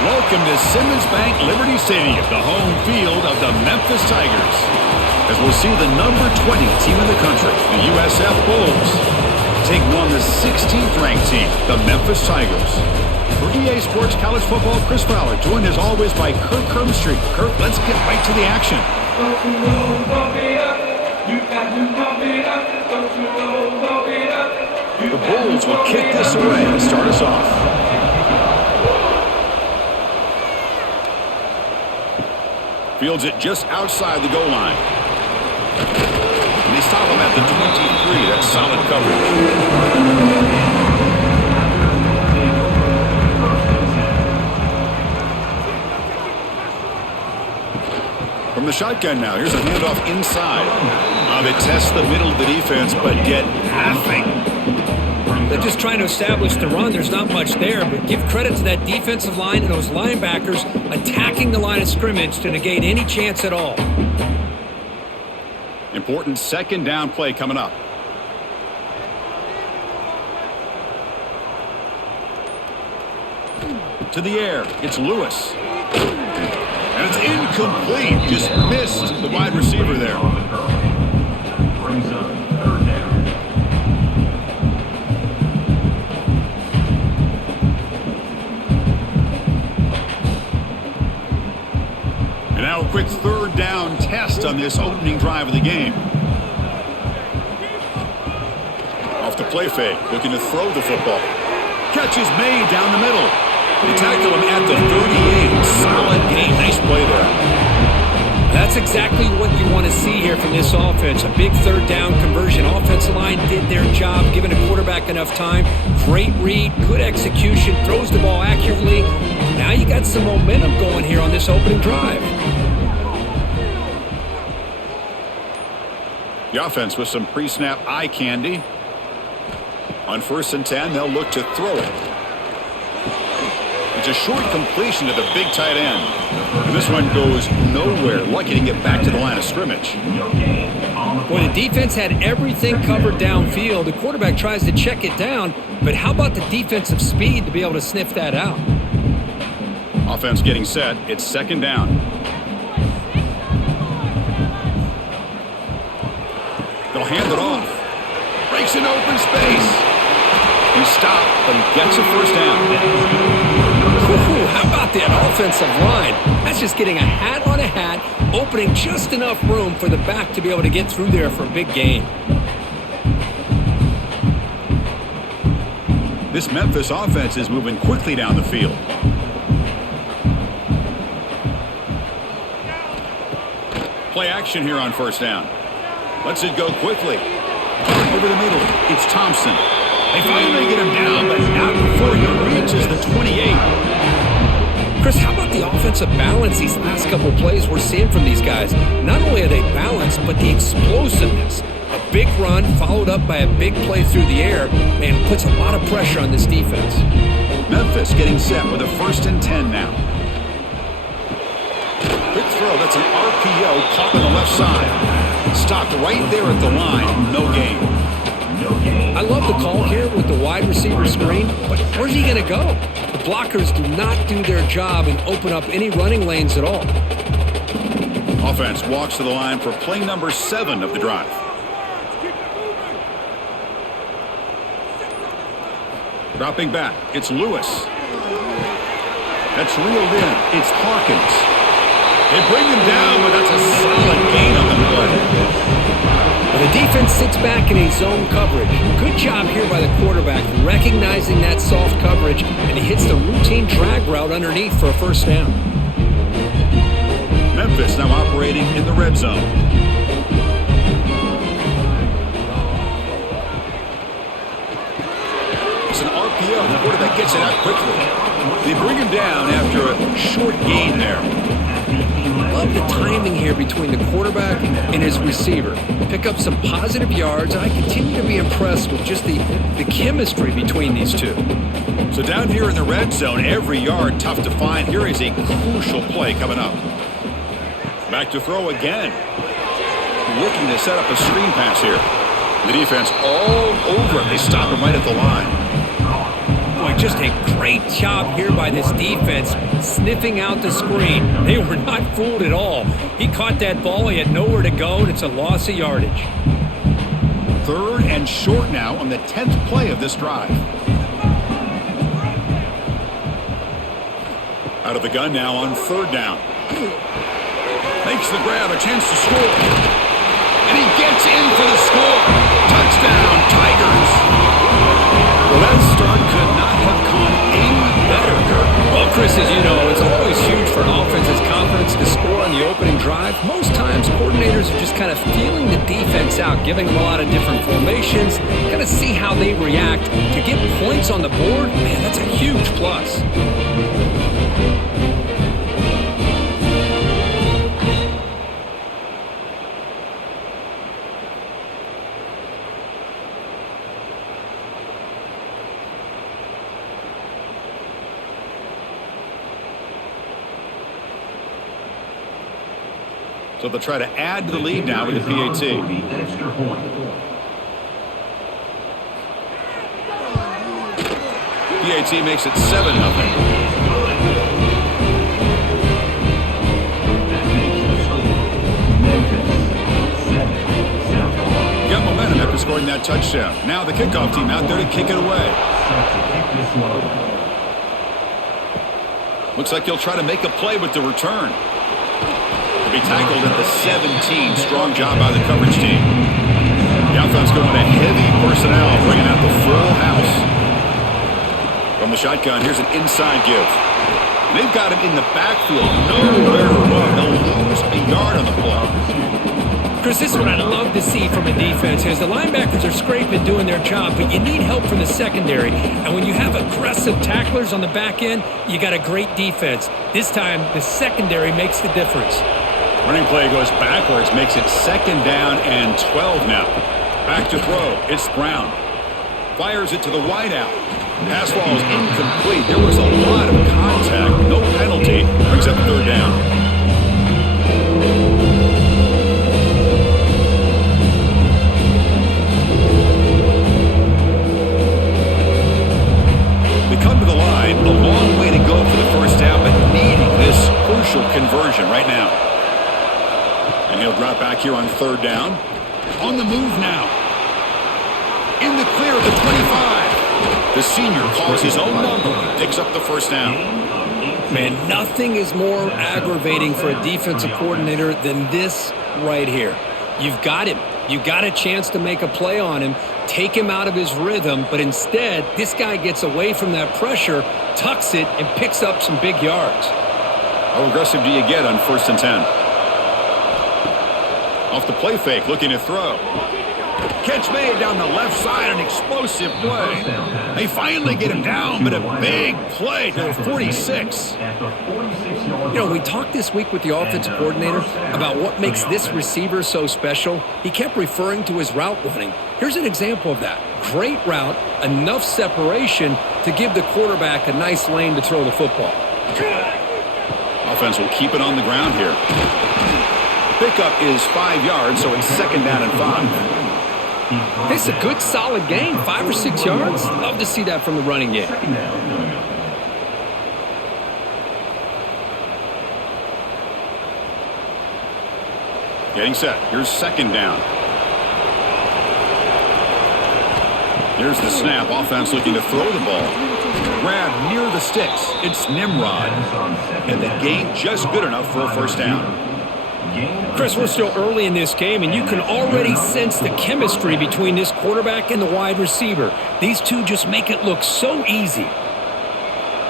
Welcome to Simmons Bank Liberty Stadium, the home field of the Memphis Tigers. As we'll see the number 20 team in the country, the USF Bulls, take on the 16th-ranked team, the Memphis Tigers. For EA Sports College Football, Chris Fowler, joined as always by Kirk Kermstreet. Kirk, let's get right to the action. The Bulls will kick this away to start us off. Fields it just outside the goal line. And they stop him at the 23. That's solid coverage. From the shotgun now, here's a handoff inside. They test the middle of the defense, but get nothing. They're just trying to establish the run. There's not much there, but give credit to that defensive line and those linebackers attacking the line of scrimmage to negate any chance at all. Important second down play coming up. To the air, it's Lewis. And it's incomplete. Just missed the wide receiver there. And now a quick third down test on this opening drive of the game. Off the play fake, looking to throw the football. Catch is made down the middle. They tackle him at the 38. Solid game. Nice play there. That's exactly what you want to see here from this offense. A big third down conversion. Offensive line did their job, giving a quarterback enough time. Great read, good execution, throws the ball accurately. Now you got some momentum going here on this opening drive. The offense with some pre-snap eye candy. On 1st and 10, they'll look to throw it. It's a short completion to the big tight end. And this one goes nowhere. Lucky to get back to the line of scrimmage. Boy, the defense had everything covered downfield. The quarterback tries to check it down, but how about the defensive speed to be able to sniff that out? Offense getting set. It's second down. They'll hand it off. Breaks in open space. He stopped, but he gets a first down. Ooh, how about that offensive line? That's just getting a hat on a hat, opening just enough room for the back to be able to get through there for a big gain. This Memphis offense is moving quickly down the field. Play action here on first down. Lets it go quickly. Over the middle, it's Thompson. They finally get him down, but not before he reaches the 28. Chris, how about the offensive balance these last couple plays we're seeing from these guys? Not only are they balanced, but the explosiveness. A big run followed up by a big play through the air, man, puts a lot of pressure on this defense. Memphis getting set with a 1st and 10 now. Quick throw, that's an RPO caught on the left side. Stopped right there at the line, no gain. I love the call here with the wide receiver screen, but where's he going to go? The blockers do not do their job and open up any running lanes at all. Offense walks to the line for play number 7 of the drive. Dropping back, it's Lewis. That's reeled in, it's Hawkins. They bring him down, but that's a solid gain on the play. The defense sits back in a zone coverage. Good job here by the quarterback, recognizing that soft coverage, and he hits the routine drag route underneath for a first down. Memphis now operating in the red zone. It's an RPO. The quarterback gets it out quickly. They bring him down after a short gain there. Love the timing here between the quarterback and his receiver. Pick up some positive yards. I continue to be impressed with just the chemistry between these two. So down here in the red zone, every yard tough to find. Here is a crucial play coming up. Back to throw again. Looking to set up a screen pass here. The defense all over it. They stop him right at the line. Boy, just a great job here by this defense, sniffing out the screen. They were not fooled at all. He caught that ball. He had nowhere to go, and it's a loss of yardage. 3rd and short now on the 10th play of this drive. Out of the gun now on 3rd down. Makes the grab, a chance to score. And he gets in for the score. Touchdown, Tigers. Well, that start could not have gone any better, Kirk. Well, Chris, as you know, it's always huge for an offense's confidence to score on the opening drive. Most times, coordinators are just kind of feeling the defense out, giving them a lot of different formations, kind of see how they react. To get points on the board, man, that's a huge plus. So they'll try to add to the lead now with the PAT. PAT makes it 7-0. Got momentum after scoring that touchdown. Now the kickoff team out there to kick it away. Looks like he'll try to make a play with the return. Be tackled at the 17. Strong job by the coverage team. The offense going to heavy personnel, bringing out the full house. From the shotgun, here's an inside give. They've got him in the backfield. Nowhere to run. They'll lose a yard on the play. Chris, this is what I love to see from a defense is the linebackers are scraping, doing their job, but you need help from the secondary. And when you have aggressive tacklers on the back end, you got a great defense. This time, the secondary makes the difference. Running play goes backwards, makes it 2nd down and 12 now. Back to throw. It's Brown. Fires it to the wideout. Pass ball is incomplete. There was a lot of contact. No penalty. Brings up 3rd down. They come to the line. A long way to go for the first down, but needing this crucial conversion right now. And he'll drop back here on 3rd down. On the move now. In the clear at the 25. The senior calls his own number. Picks up the first down. Man, nothing is more aggravating for a defensive coordinator than this right here. You've got him. You've got a chance to make a play on him, take him out of his rhythm, but instead, this guy gets away from that pressure, tucks it, and picks up some big yards. How aggressive do you get on 1st and 10? Off the play fake, looking to throw. Catch made down the left side, an explosive play. They finally get him down, but a big play to the 46. You know, we talked this week with the offensive coordinator about what makes this receiver so special. He kept referring to his route running. Here's an example of that. Great route, enough separation to give the quarterback a nice lane to throw the football. Offense will keep it on the ground here. Pickup is 5 yards, so it's 2nd down and 5. This is a good, solid game. 5 or 6 yards. Love to see that from the running game. Getting set. Here's 2nd down. Here's the snap. Offense looking to throw the ball. Grab near the sticks. It's Nimrod. And the gain just good enough for a first down. Chris, we're still early in this game, and you can already sense the chemistry between this quarterback and the wide receiver. These two just make it look so easy.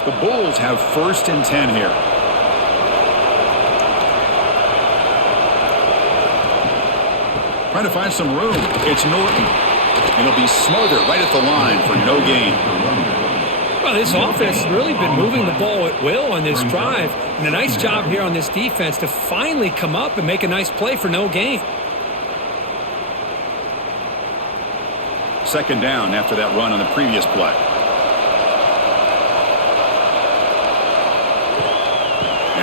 The Bulls have 1st and 10 here. Trying to find some room. It's Norton. And he'll be smothered right at the line for no gain. Well, this offense has really been moving the ball at will on this drive. And a nice job here on this defense to finally come up and make a nice play for no gain. 2nd down after that run on the previous play.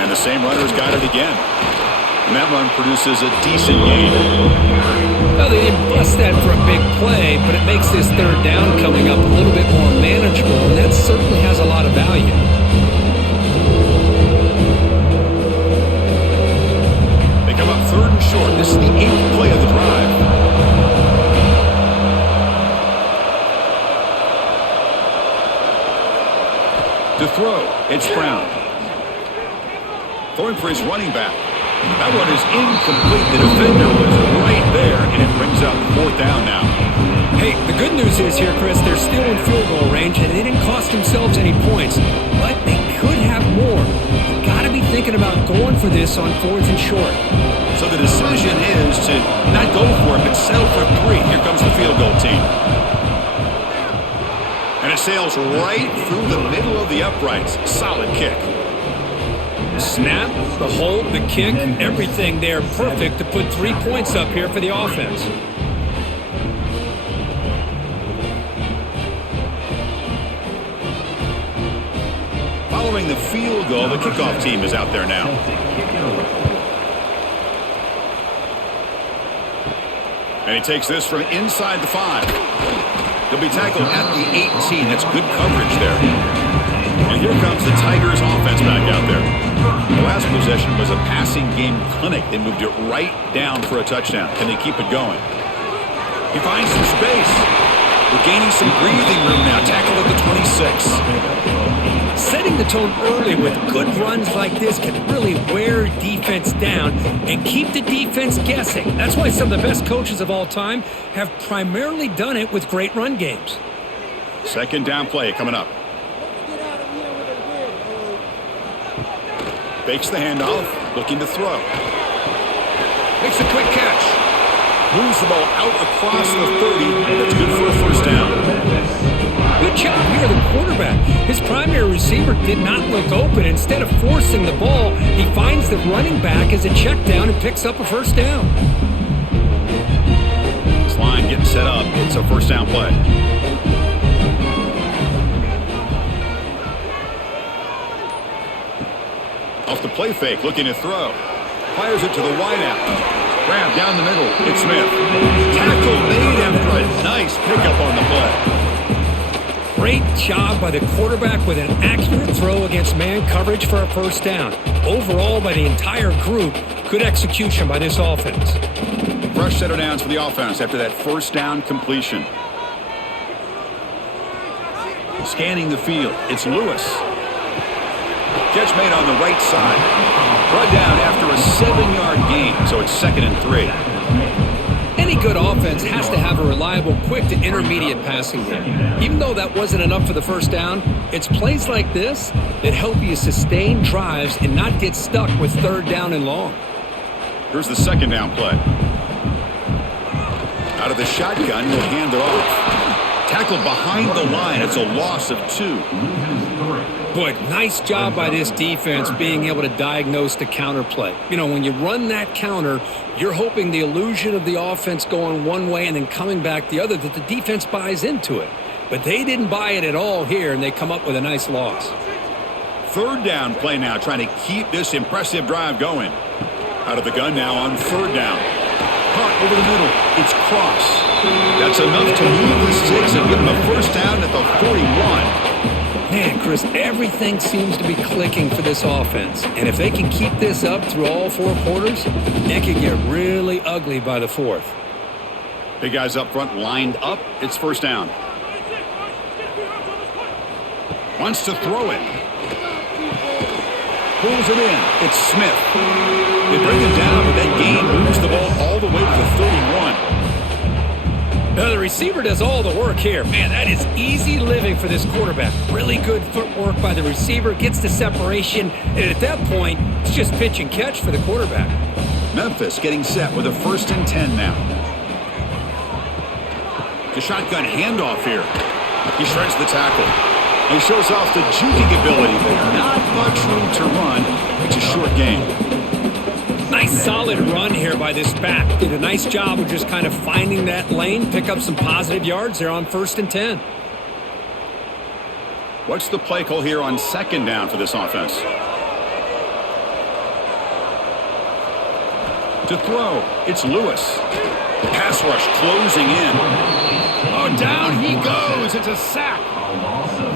And the same runner's got it again. And that run produces a decent gain. Well, they didn't bust that for a big play, but it makes this third down coming up a little bit more manageable, and that certainly has a lot of value. They come up third and short. This is the 8th play of the drive. To throw, it's Brown. Throwing for his running back. That one is incomplete. The defender was right there, and it brings up 4th down now. Hey, the good news is here, Chris, they're still in field goal range, and they didn't cost themselves any points, but they could have more. You've got to be thinking about going for this on 4th and short. So the decision is to not go for it, but settle for 3. Here comes the field goal team. And it sails right through the middle of the uprights. Solid kick. Snap, the hold, the kick, everything there perfect to put 3 points up here for the offense. Following the field goal, the kickoff team is out there now. And he takes this from inside the 5. He'll be tackled at the 18. That's good coverage there. And here comes the Tigers offense back out there. The last possession was a passing game clinic. They moved it right down for a touchdown. Can they keep it going? He finds some space. We're gaining some breathing room now. Tackled at the 26. Setting the tone early with good runs like this can really wear defense down and keep the defense guessing. That's why some of the best coaches of all time have primarily done it with great run games. 2nd down play coming up. Fakes the handoff, looking to throw. Makes a quick catch. Moves the ball out across the 30. That's good for a 1st down. Good job here, the quarterback. His primary receiver did not look open. Instead of forcing the ball, he finds the running back as a check down and picks up a 1st down. This line getting set up. It's a 1st down play. Off the play fake, looking to throw. Fires it to the wideout. Grab down the middle. It's Smith. Tackle made after a nice pickup on the play. Great job by the quarterback with an accurate throw against man coverage for a 1st down. Overall, by the entire group, good execution by this offense. Fresh set of downs for the offense after that 1st down completion. Scanning the field, it's Lewis. Catch made on the right side. Brought down after a 7-yard gain, so it's 2nd and 3. Any good offense has to have a reliable, quick to intermediate passing game. Even though that wasn't enough for the 1st down, it's plays like this that help you sustain drives and not get stuck with 3rd down and long. Here's the 2nd down play. Out of the shotgun, he'll hand it off. Tackled behind the line. It's a loss of 2. Boy, nice job by this defense being able to diagnose the counter play. You know, when you run that counter, you're hoping the illusion of the offense going one way and then coming back the other, that the defense buys into it. But they didn't buy it at all here, and they come up with a nice loss. 3rd down play now, trying to keep this impressive drive going. Out of the gun now on 3rd down. Caught over the middle. It's Cross. That's enough to move the sticks and give them a 1st down at the 41. Man, Chris, everything seems to be clicking for this offense. And if they can keep this up through all 4 quarters, it could get really ugly by the 4th. Big guys up front lined up. It's 1st down. Wants to throw it. Pulls it in. It's Smith. They bring him down, but that gain moves the ball all the way to the 31. Now the receiver does all the work here. Man, that is easy living for this quarterback. Really good footwork by the receiver, gets the separation, and at that point, it's just pitch and catch for the quarterback. Memphis getting set with a 1st and 10 now. The shotgun handoff here. He shreds the tackle. He shows off the juking ability there. Not much room to run. It's a short game. Nice solid run here by this back. Did a nice job of just kind of finding that lane, pick up some positive yards there on 1st and 10. What's the play call here on 2nd down for this offense? To throw, it's Lewis. The pass rush closing in. Oh, down he goes. It's a sack.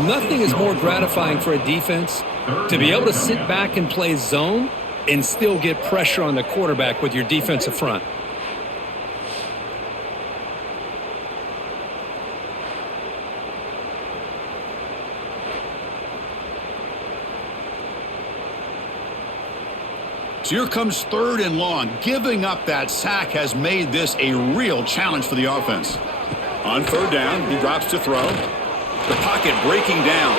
Nothing is more gratifying for a defense to be able to sit back and play zone and still get pressure on the quarterback with your defensive front. So here comes 3rd and long. Giving up that sack has made this a real challenge for the offense. On 3rd down, he drops to throw. The pocket breaking down.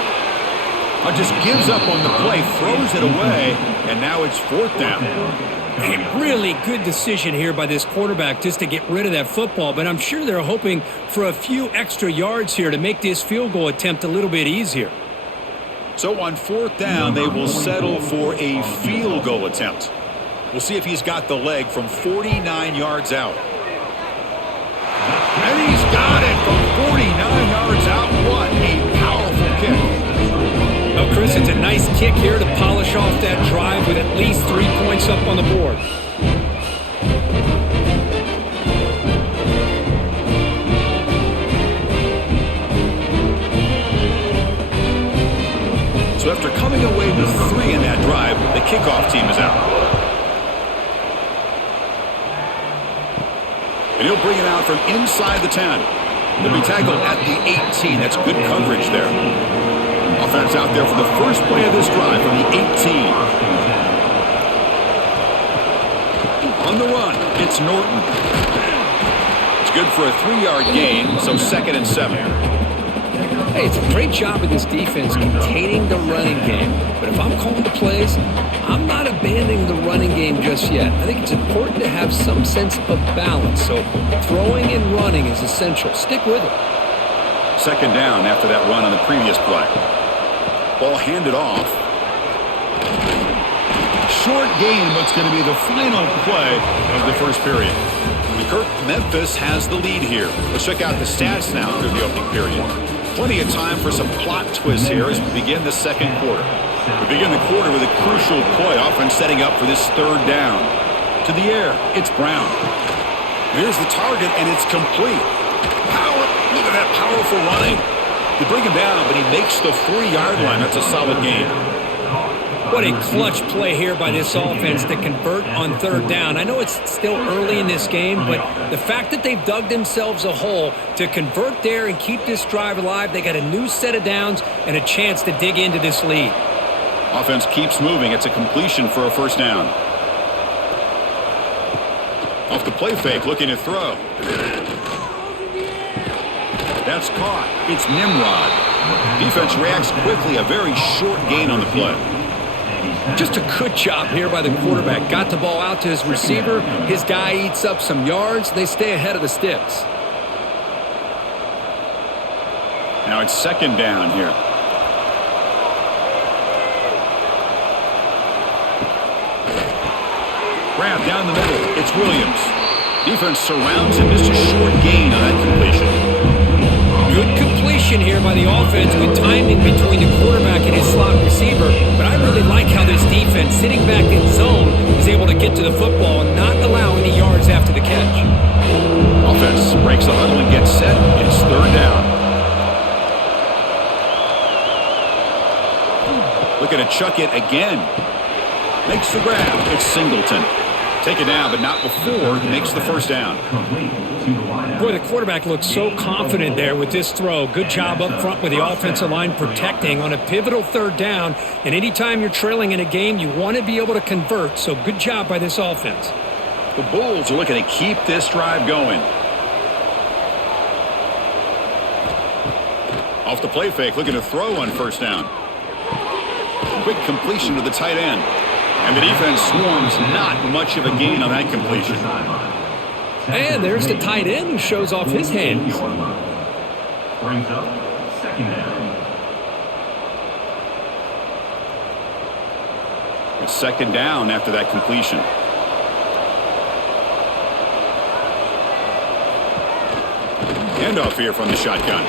Just gives up on the play, throws it away, and now it's 4th down. A really good decision here by this quarterback just to get rid of that football, but I'm sure they're hoping for a few extra yards here to make this field goal attempt a little bit easier. So on 4th down, they will settle for a field goal attempt. We'll see if he's got the leg from 49 yards out. And he's got it from 49 yards out. What a powerful kick. Well, Chris, it's a nice kick here to polish off that drive with at least 3 points up on the board. So after coming away with 3 in that drive, the kickoff team is out. And he'll bring it out from inside the 10. He'll be tackled at the 18. That's good coverage there. Offense out there for the first play of this drive from the 18. On the run, it's Norton. It's good for a 3-yard gain, so 2nd and 7. Hey, it's a great job of this defense containing the running game. But if I'm calling the plays, I'm not abandoning the running game just yet. I think it's important to have some sense of balance. So throwing and running is essential. Stick with it. 2nd down after that run on the previous play. Ball handed off. Short gain, but it's going to be the final play of the first period. Memphis has the lead here. Let's check out the stats now through the opening period. Plenty of time for some plot twists here as we begin the 2nd quarter. We begin the quarter with a crucial play, offense setting up for this 3rd down. To the air, it's Brown. Here's the target, and it's complete. Power, look at that powerful running. They bring him down, but he makes the 3-yard line. That's a solid gain. What a clutch play here by this offense to convert on 3rd down. I know it's still early in this game, but the fact that they've dug themselves a hole to convert there and keep this drive alive, they got a new set of downs and a chance to dig into this lead. Offense keeps moving. It's a completion for a 1st down. Off the play fake, looking to throw. That's caught. It's Nimrod. Defense reacts quickly. A very short gain on the play. Just a good job here by the quarterback. Got the ball out to his receiver. His guy eats up some yards. They stay ahead of the sticks. Now it's 2nd down here. Grab down the middle. It's Williams. Defense surrounds him. Just a short gain on that completion. Good completion here by the offense. Good timing between the quarterback and his slot receiver. But I really like how this defense, sitting back in zone, is able to get to the football and not allow any yards after the catch. Offense breaks the huddle and gets set. It's 3rd down. Looking to chuck it again. Makes the grab. It's Singleton. Take it down, but not before he makes the 1st down. Boy, the quarterback looks so confident there with this throw. Good job up front with the offensive line protecting on a pivotal 3rd down. And anytime you're trailing in a game, you want to be able to convert. So good job by this offense. The Bulls are looking to keep this drive going. Off the play fake, looking to throw on 1st down. Quick completion to the tight end. And the defense swarms, not much of a gain on that completion. And there's the tight end who shows off his hands. Brings up 2nd down. It's 2nd down after that completion. Handoff here from the shotgun.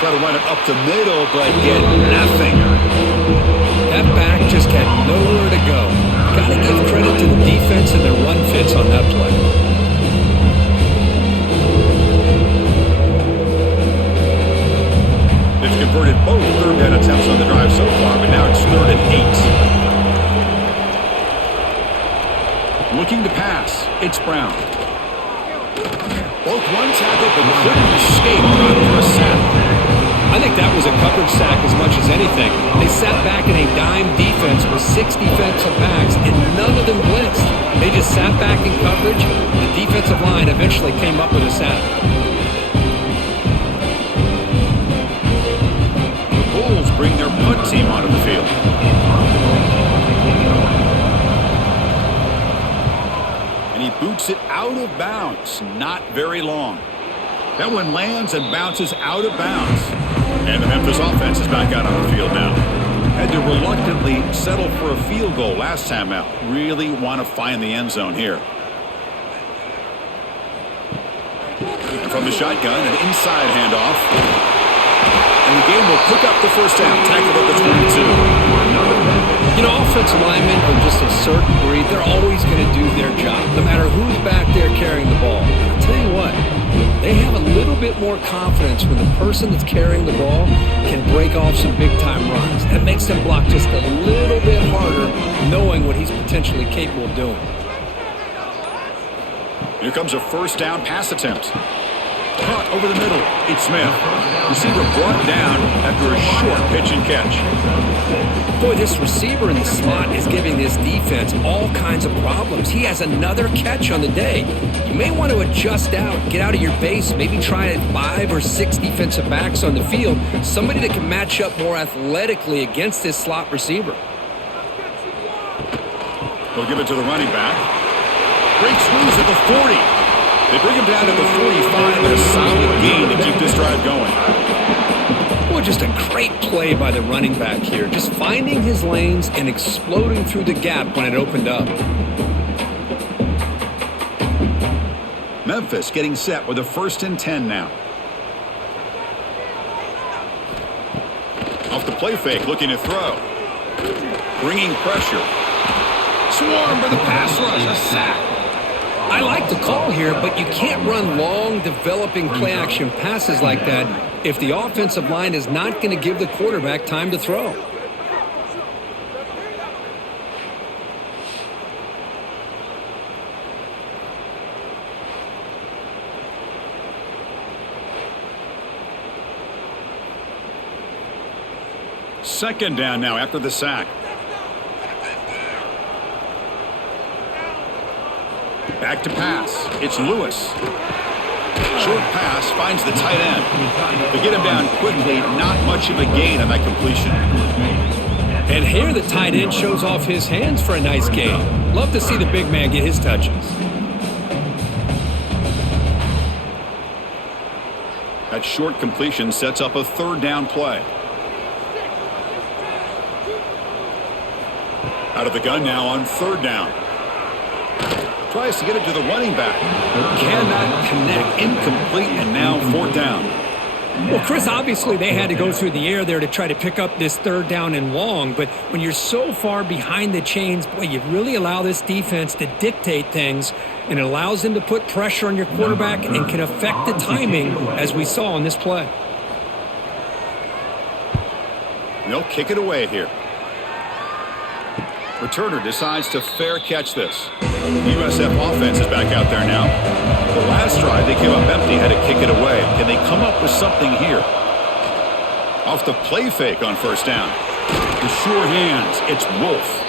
Try to run it up the middle, but get nothing. That back just had nowhere to go. got to give credit to the defense and their run fits on that play. They've converted both third down attempts on the drive so far, but now it's 3rd and 8. Looking to pass, it's Brown. Both one tackle, but couldn't escape for a sack. I think that was a coverage sack as much as anything. They sat back in a dime defense with 6 defensive backs, and none of them blitzed. They just sat back in coverage. The defensive line eventually came up with a sack. The Bulls bring their punt team onto the field. And he boots it out of bounds. Not very long. That one lands and bounces out of bounds. And the Memphis offense is back out on the field now. Had to reluctantly settle for a field goal last time out. Really want to find the end zone here. And from the shotgun, an inside handoff. And the game will pick up the first down. Tackled at the 22. You know, offensive linemen are just a certain breed. They're always going to do their job, no matter who's back there carrying the ball. I'll tell you what, they have a little bit more confidence when the person that's carrying the ball can break off some big-time runs. That makes them block just a little bit harder, knowing what he's potentially capable of doing. Here comes a first down pass attempt. Caught over the middle. It's Smith. Receiver brought down after a short pitch and catch. Boy, this receiver in the slot is giving this defense all kinds of problems. He has another catch on the day. You may want to adjust out, get out of your base, maybe try 5 or 6 defensive backs on the field, somebody that can match up more athletically against this slot receiver. They'll give it to the running back. Breaks loose at the 40. They bring him down to the 45 and a solid gain to keep this drive going. Boy, just a great play by the running back here. Just finding his lanes and exploding through the gap when it opened up. Memphis getting set with a 1st and 10 now. Off the play fake, looking to throw. Bringing pressure. Swarm for the pass rush, a sack. I like the call here, but you can't run long, developing play-action passes like that if the offensive line is not going to give the quarterback time to throw. Second down now after the sack. Back to pass. It's Lewis. Short pass finds the tight end. They get him down quickly. Not much of a gain on that completion. And here the tight end shows off his hands for a nice gain. Love to see the big man get his touches. That short completion sets up a 3rd down play. Out of the gun now on 3rd down. Tries to get it to the running back. Cannot connect. Incomplete, and now 4th down. Well, Chris, obviously they had to go through the air there to try to pick up this 3rd down and long, but when you're so far behind the chains, boy, you really allow this defense to dictate things, and it allows them to put pressure on your quarterback and can affect the timing, as we saw on this play. They'll kick it away here. Returner decides to fair catch this. The USF offense is back out there now. The last drive, they came up empty, had to kick it away. Can they come up with something here? Off the play fake on 1st down. The sure hands, it's Wolf.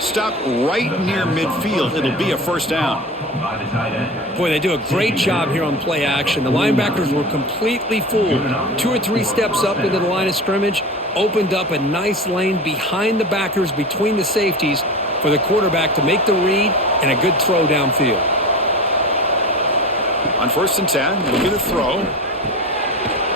Stopped right near midfield. It'll be a 1st down. Boy, they do a great job here on play action. The linebackers were completely fooled. 2 or 3 steps up into the line of scrimmage, opened up a nice lane behind the backers, between the safeties, for the quarterback to make the read and a good throw downfield. On 1st and 10, looking to throw.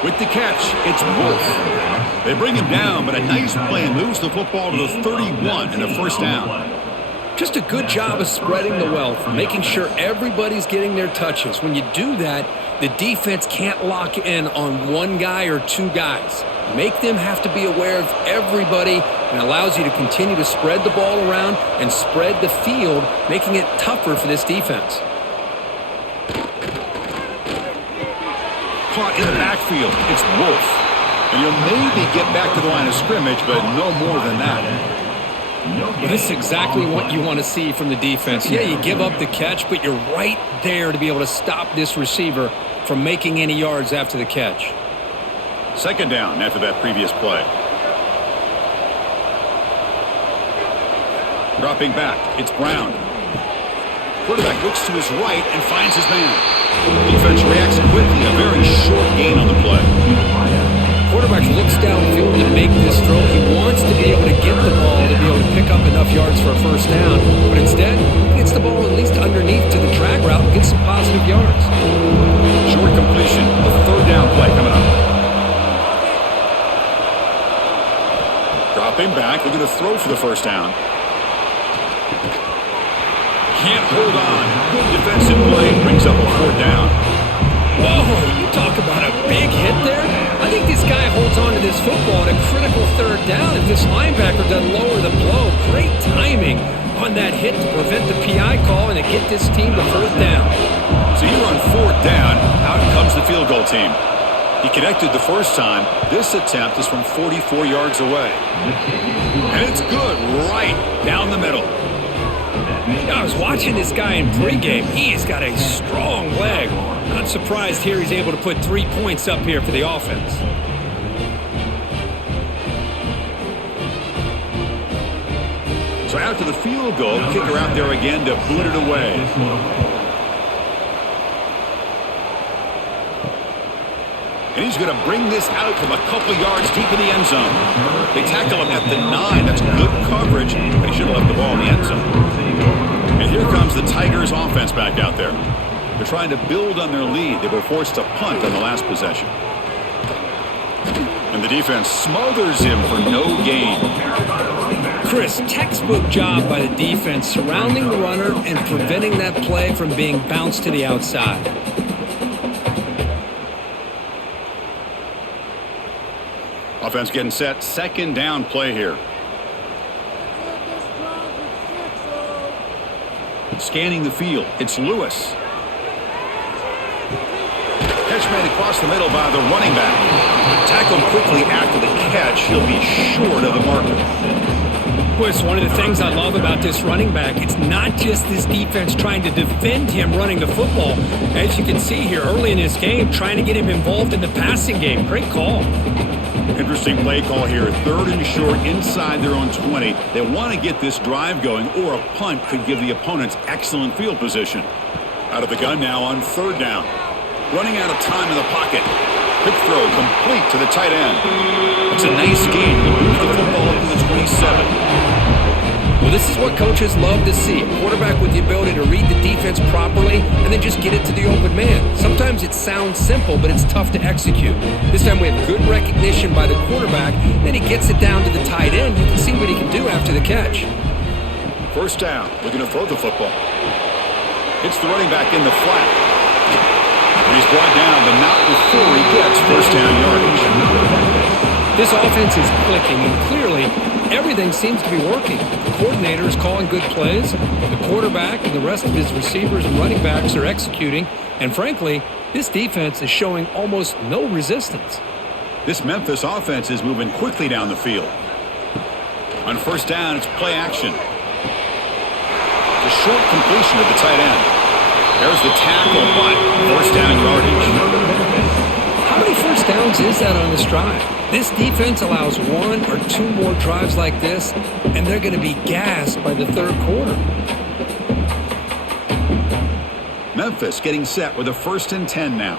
With the catch, it's Wolf. They bring him down, but a nice play moves the football to the 31 and a 1st down. Just a good job of spreading the wealth, making sure everybody's getting their touches. When you do that, the defense can't lock in on one guy or 2 guys. Make them have to be aware of everybody and allows you to continue to spread the ball around and spread the field, making it tougher for this defense. Caught in the backfield. It's Wolf. And he'll maybe get back to the line of scrimmage, but no more than that. Well, this is exactly what you want to see from the defense. Yeah, you give up the catch, but you're right there to be able to stop this receiver from making any yards after the catch. Second down after that previous play. Dropping back, it's Brown. Quarterback looks to his right and finds his man. Defense reacts quickly, a very short gain on the play. Quarterback looks downfield to make this throw. He wants to be able to get the ball to be able to pick up enough yards for a first down, but instead, he gets the ball at least underneath to the drag route and gets some positive yards. Short completion, a third down play coming up. Dropping back, looking to throw for the first down. Can't hold on. Good defensive play, brings up a fourth down. Whoa, you talk about a big hit there. I think this guy holds on to this football at a critical third down. If this linebacker doesn't lower the blow, great timing on that hit to prevent the PI call and to get this team to fourth down. So you're on fourth down, out comes the field goal team. He connected the first time. This attempt is from 44 yards away. And it's good, right down the middle. I was watching this guy in pregame. He's got a strong leg. Not surprised here he's able to put 3 points up here for the offense. So after the field goal, kicker out there again to boot it away. And he's going to bring this out from a couple yards deep in the end zone. They tackle him at the 9. That's good coverage, but he should have left the ball in the end zone. And here comes the Tigers offense back out there. They're trying to build on their lead. They were forced to punt on the last possession. And the defense smothers him for no gain. Chris, textbook job by the defense surrounding the runner and preventing that play from being bounced to the outside. Offense getting set. Second down play here. Scanning the field. It's Lewis. Catch made across the middle by the running back. Tackled quickly after the catch. He'll be short of the marker. Well, it's one of the things I love about this running back. It's not just this defense trying to defend him running the football. As you can see here early in this game, trying to get him involved in the passing game. Great call. Interesting play call here. Third and short inside their own 20. They want to get this drive going, or a punt could give the opponents excellent field position. Out of the gun now on third down. Running out of time in the pocket. Quick throw complete to the tight end. It's a nice game. He moves the football up to the 27. Well, this is what coaches love to see. A quarterback with the ability to read the defense properly and then just get it to the open man. Sometimes it sounds simple, but it's tough to execute. This time we have good recognition by the quarterback. Then he gets it down to the tight end. You can see what he can do after the catch. First down. Looking to throw the football. Hits the running back in the flat. And he's brought down, but not before he gets first down yardage. This offense is clicking, and clearly everything seems to be working. The coordinator is calling good plays. The quarterback and the rest of his receivers and running backs are executing. And frankly, this defense is showing almost no resistance. This Memphis offense is moving quickly down the field. On first down, it's play action. The short completion of the tight end. There's the tackle, but first down yardage. How many first downs is that on this drive? This defense allows 1 or 2 more drives like this, and they're going to be gassed by the third quarter. Memphis getting set with a 1st and 10 now.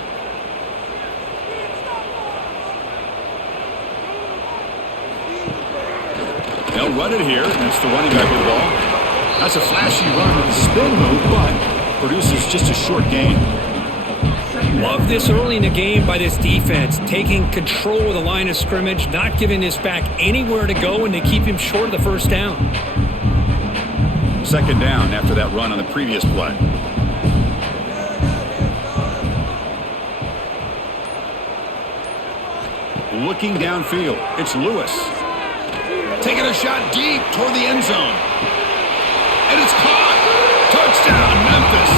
They'll run it here. That's the running back with the ball. That's a flashy run with a spin move, but produces just a short gain. Love this early in the game by this defense, taking control of the line of scrimmage, not giving this back anywhere to go, and they keep him short of the first down. Second down after that run on the previous play. Looking downfield, it's Lewis. Taking a shot deep toward the end zone. And it's caught. Touchdown, Memphis.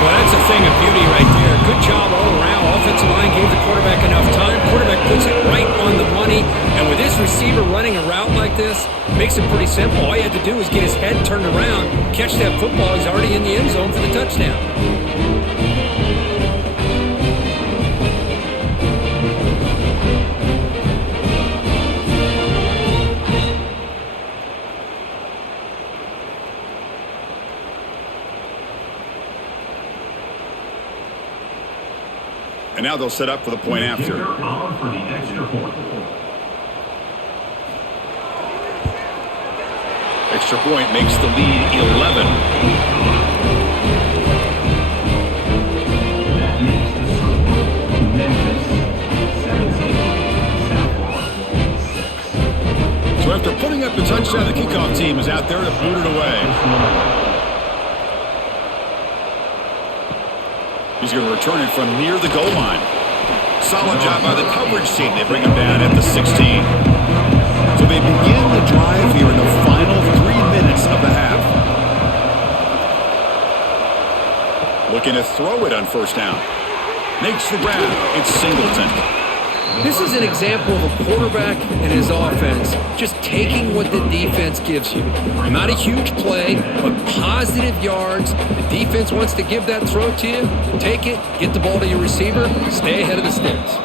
Well, that's a thing of beauty right there. Good job all around. Offensive line gave the quarterback enough time. Quarterback puts it right on the money. And with his receiver running a route like this, makes it pretty simple. All you had to do is get his head turned around, catch that football. He's already in the end zone for the touchdown. And now they'll set up for the point after. On for the extra point. Extra point makes the lead 11. That makes the score Memphis 17, South Florida 6. So after putting up the touchdown, the kickoff team is out there to boot it away. He's going to return it from near the goal line. Solid job by the coverage team. They bring him down at the 16. So they begin the drive here in the final 3 minutes of the half. Looking to throw it on first down. Makes the grab. It's Singleton. This is an example of a quarterback and his offense just taking what the defense gives you. Not a huge play, but positive yards. The defense wants to give that throw to you. Take it, get the ball to your receiver, stay ahead of the sticks.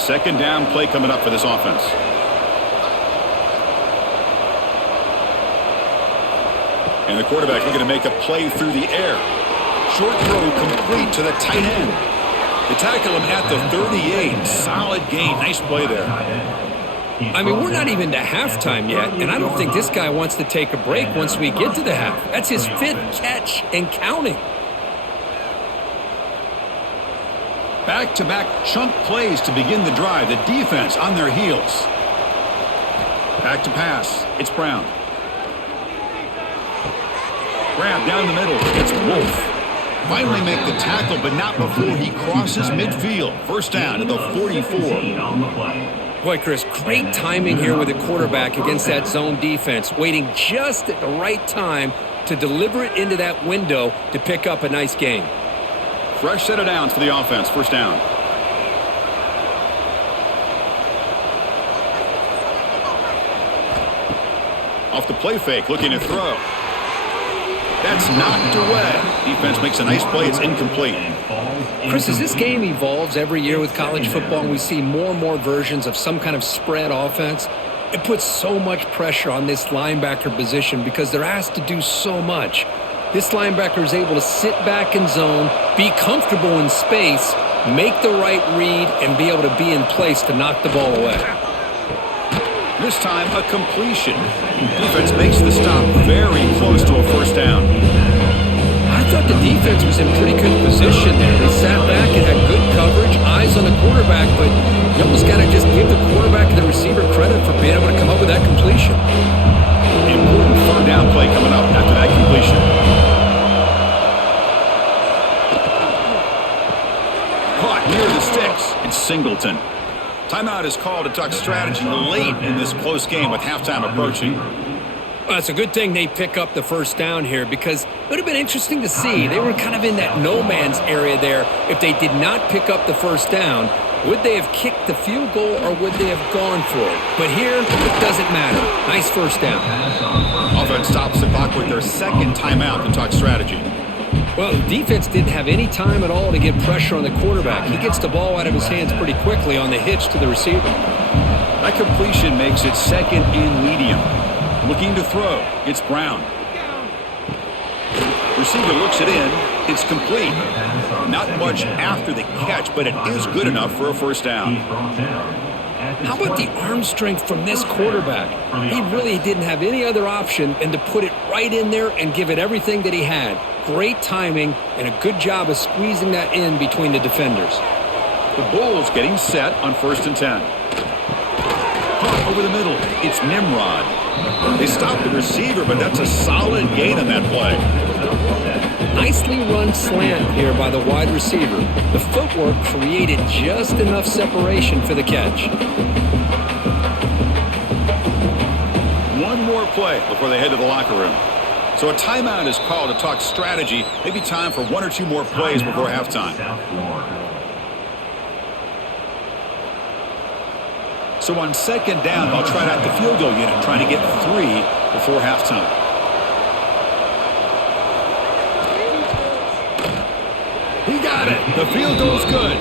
Second down play coming up for this offense. And the quarterback looking to make a play through the air. Short throw complete to the tight end. They tackle him at the 38. Solid gain. Nice play there. I mean, we're not even to halftime yet, and I don't think this guy wants to take a break once we get to the half. That's his 5th catch and counting. Back-to-back chunk plays to begin the drive. The defense on their heels. Back to pass. It's Brown. Grab down the middle. It's Wolf. Finally make the tackle, but not before he crosses midfield. First down to the 44. Boy, Chris, great timing here with the quarterback against that zone defense, waiting just at the right time to deliver it into that window to pick up a nice gain. Fresh set of downs for the offense. First down. Off the play fake, looking to throw. That's knocked away. Defense makes a nice play. It's incomplete. Chris, as this game evolves every year with college football and we see more and more versions of some kind of spread offense, it puts so much pressure on this linebacker position because they're asked to do so much. This linebacker is able to sit back in zone, be comfortable in space, make the right read, and be able to be in place to knock the ball away. This time, a completion. Defense makes the stop very close to a first down. I thought the defense was in pretty good position there. They sat back and had good coverage, eyes on the quarterback, but you almost got to just give the quarterback and the receiver credit for being able to come up with that completion. Important third down play coming up after that completion. Caught near the sticks. It's Singleton. Timeout is called to talk strategy late in this close game with halftime approaching. Well, it's a good thing they pick up the first down here because it would have been interesting to see. They were kind of in that no man's area there. If they did not pick up the first down, would they have kicked the field goal or would they have gone for it? But here, it doesn't matter. Nice first down. Offense stops the clock with their second timeout to talk strategy. Well, the defense didn't have any time at all to get pressure on the quarterback. He gets the ball out of his hands pretty quickly on the hitch to the receiver. That completion makes it second and medium. Looking to throw. It's Brown. Receiver looks it in. It's complete. Not much after the catch, but it is good enough for a first down. How about the arm strength from this quarterback? He really didn't have any other option than to put it right in there and give it everything that he had. Great timing and a good job of squeezing that in between the defenders. The Bulls getting set on 1st and 10. Caught over the middle. It's Nimrod. They stopped the receiver, but that's a solid gain on that play. Nicely run slant here by the wide receiver. The footwork created just enough separation for the catch. One more play before they head to the locker room. So a timeout is called to talk strategy. Maybe time for one or two more plays before halftime. So on second down, they'll try out the field goal unit, trying to get 3 before halftime. He got it. The field goal's good.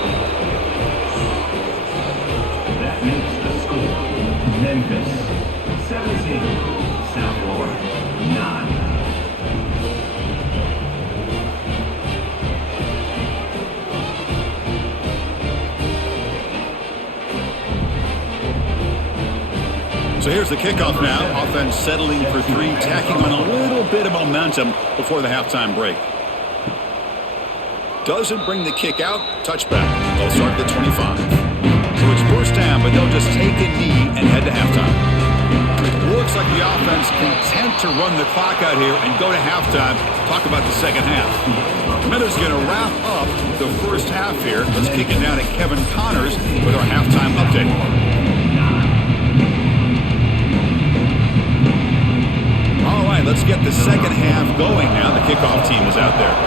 That makes the score Memphis 17, South Florida 9. So here's the kickoff now. Offense settling for 3, tacking on a little bit of momentum before the halftime break. Doesn't bring the kick out. Touchback. They'll start at the 25. So it's first down, but they'll just take a knee and head to halftime. Looks like the offense content to run the clock out here and go to halftime. Talk about the second half. Memphis going to wrap up the first half here. Let's kick it down to Kevin Connors with our halftime update. All right, let's get the second half going now. The kickoff team is out there.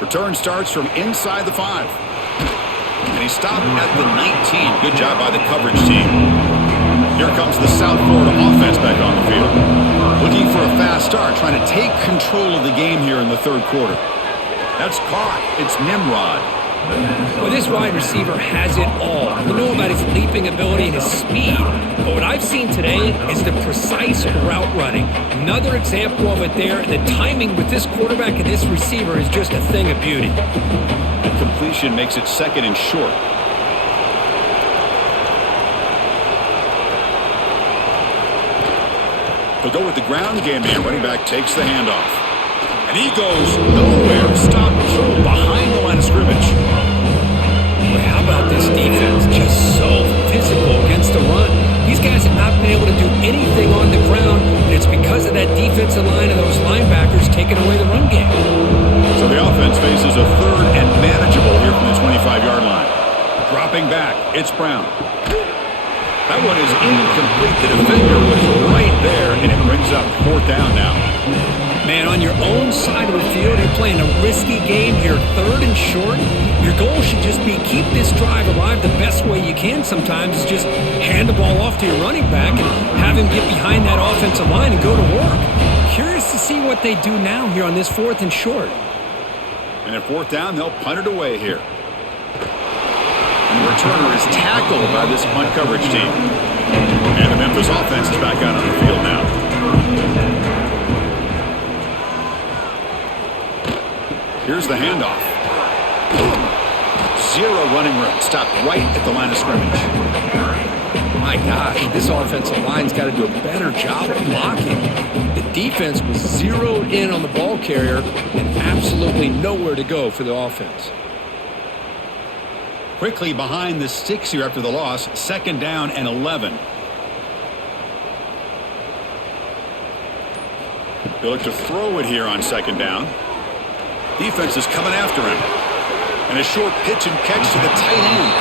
Return starts from inside the 5. And he stopped at the 19. Good job by the coverage team. Here comes the South Florida offense back on the field. Looking for a fast start, trying to take control of the game here in the third quarter. That's caught. It's Nimrod. Well, this wide receiver has it all. We know about his leaping ability and his speed, but what I've seen today is the precise route running. Another example of it there, and the timing with this quarterback and this receiver is just a thing of beauty. The completion makes it second and short. He'll go with the ground game here. Running back takes the handoff. And he goes nowhere. Stop pull behind the line of scrimmage. Boy, how about this defense? Just so physical against the run. These guys have not been able to do anything on the ground, and it's because of that defensive line and those linebackers taking away the run game. So the offense faces a third and manageable here from the 25-yard line. Dropping back, it's Brown. That one is incomplete. The defender was right there, and it brings up fourth down now. Man, on your own side of the field, you're playing a risky game here, third and short. Your goal should just be keep this drive alive the best way you can sometimes is just hand the ball off to your running back and have him get behind that offensive line and go to work. Curious to see what they do now here on this fourth and short. And at fourth down, they'll punt it away here. And the returner is tackled by this punt coverage team. And the Memphis offense is back out on the field now. Here's the handoff. 0 running room. Stopped right at the line of scrimmage. My gosh, this offensive line's got to do a better job of blocking. The defense was zeroed in on the ball carrier and absolutely nowhere to go for the offense. Quickly behind the sticks here after the loss. Second down and 11. They look to throw it here on second down. Defense is coming after him. And a short pitch and catch to the tight end.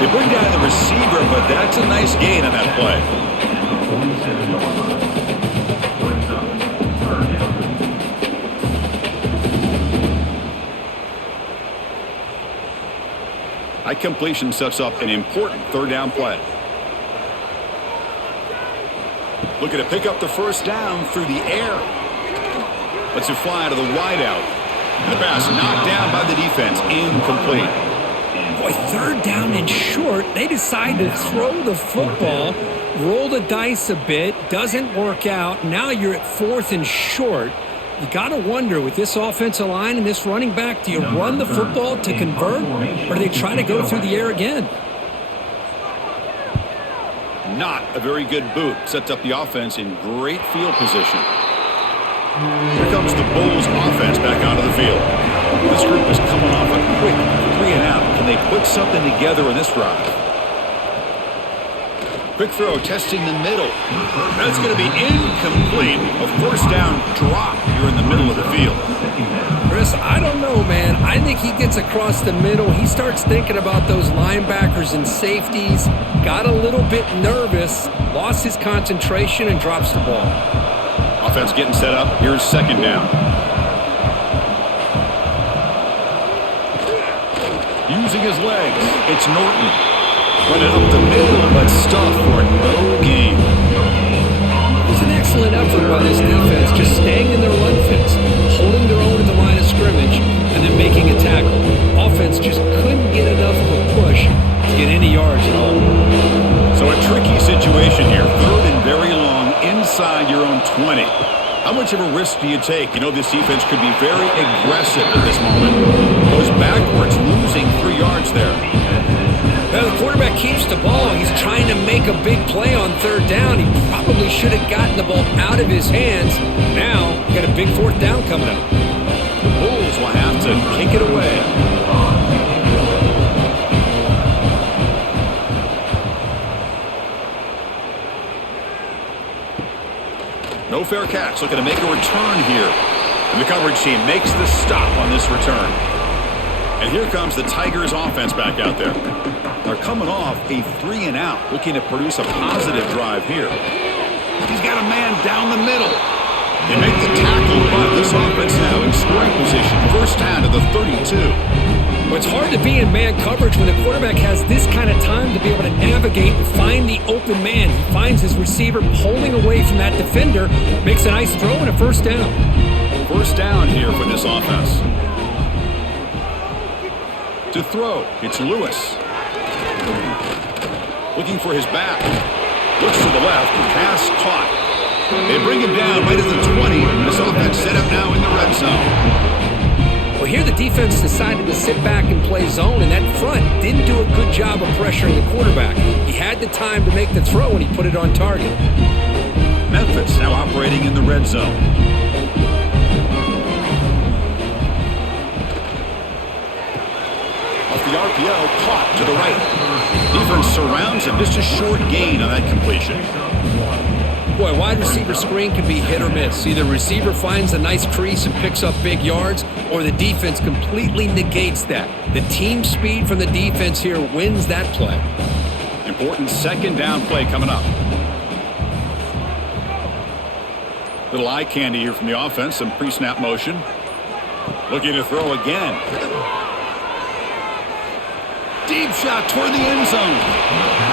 They bring down the receiver, but that's a nice gain on that play. 47-yard line. Brings up third down. High completion sets up an important third down play. Looking to pick up the first down through the air. Lets it fly to the wideout. And the pass knocked down by the defense. Incomplete. Boy, third down and short. They decide to throw the football, roll the dice a bit. Doesn't work out. Now you're at fourth and short. You got to wonder, with this offensive line and this running back, do you run the football to convert, or do they try to go through the air again? Not a very good boot. Sets up the offense in great field position. Here comes the Bulls offense back onto the field. This group is coming off a quick 3 and out. Can they put something together in this drive? Quick throw, testing the middle. That's going to be incomplete. A first down drop here in the middle of the field. Chris, I don't know, man. I think he gets across the middle. He starts thinking about those linebackers and safeties. Got a little bit nervous, lost his concentration, and drops the ball. Offense getting set up. Here's second down. Using his legs, it's Norton. Running up the middle, but stuff for no gain. It was an excellent effort by this defense, just staying in their run fence, holding their own at the line of scrimmage, and then making a tackle. Offense just couldn't get enough of a push to get any yards at all. So a tricky situation here. Third and very long inside your own 20. How much of a risk do you take? You know this defense could be very aggressive at this moment. Goes backwards, losing 3 yards there. Now the quarterback keeps the ball. He's trying to make a big play on third down. He probably should have gotten the ball out of his hands. Now, you got a big fourth down coming up. The Bulls will have to kick it away. No fair catch. Looking to make a return here. And the coverage team makes the stop on this return. And here comes the Tigers offense back out there. They're coming off a 3-and-out, looking to produce a positive drive here. He's got a man down the middle. They make the tackle, but this offense now in scoring position. First down to the 32. Well, it's hard to be in man coverage when the quarterback has this kind of time to be able to navigate and find the open man. He finds his receiver pulling away from that defender, makes a nice throw and a first down. First down here for this offense. To throw, it's Lewis. Looking for his back. Looks to the left, pass caught. They bring him down right at the 20. This offense set up now in the red zone. Well, here the defense decided to sit back and play zone, and that front didn't do a good job of pressuring the quarterback. He had the time to make the throw, and he put it on target. Memphis now operating in the red zone. Off the RPO, caught to the right. Defense surrounds him. Just a short gain on that completion. Boy, wide receiver screen can be hit or miss. Either receiver finds a nice crease and picks up big yards, or the defense completely negates that. The team speed from the defense here wins that play. Important second down play coming up. Little eye candy here from the offense. Some pre-snap motion. Looking to throw again. Deep shot toward the end zone.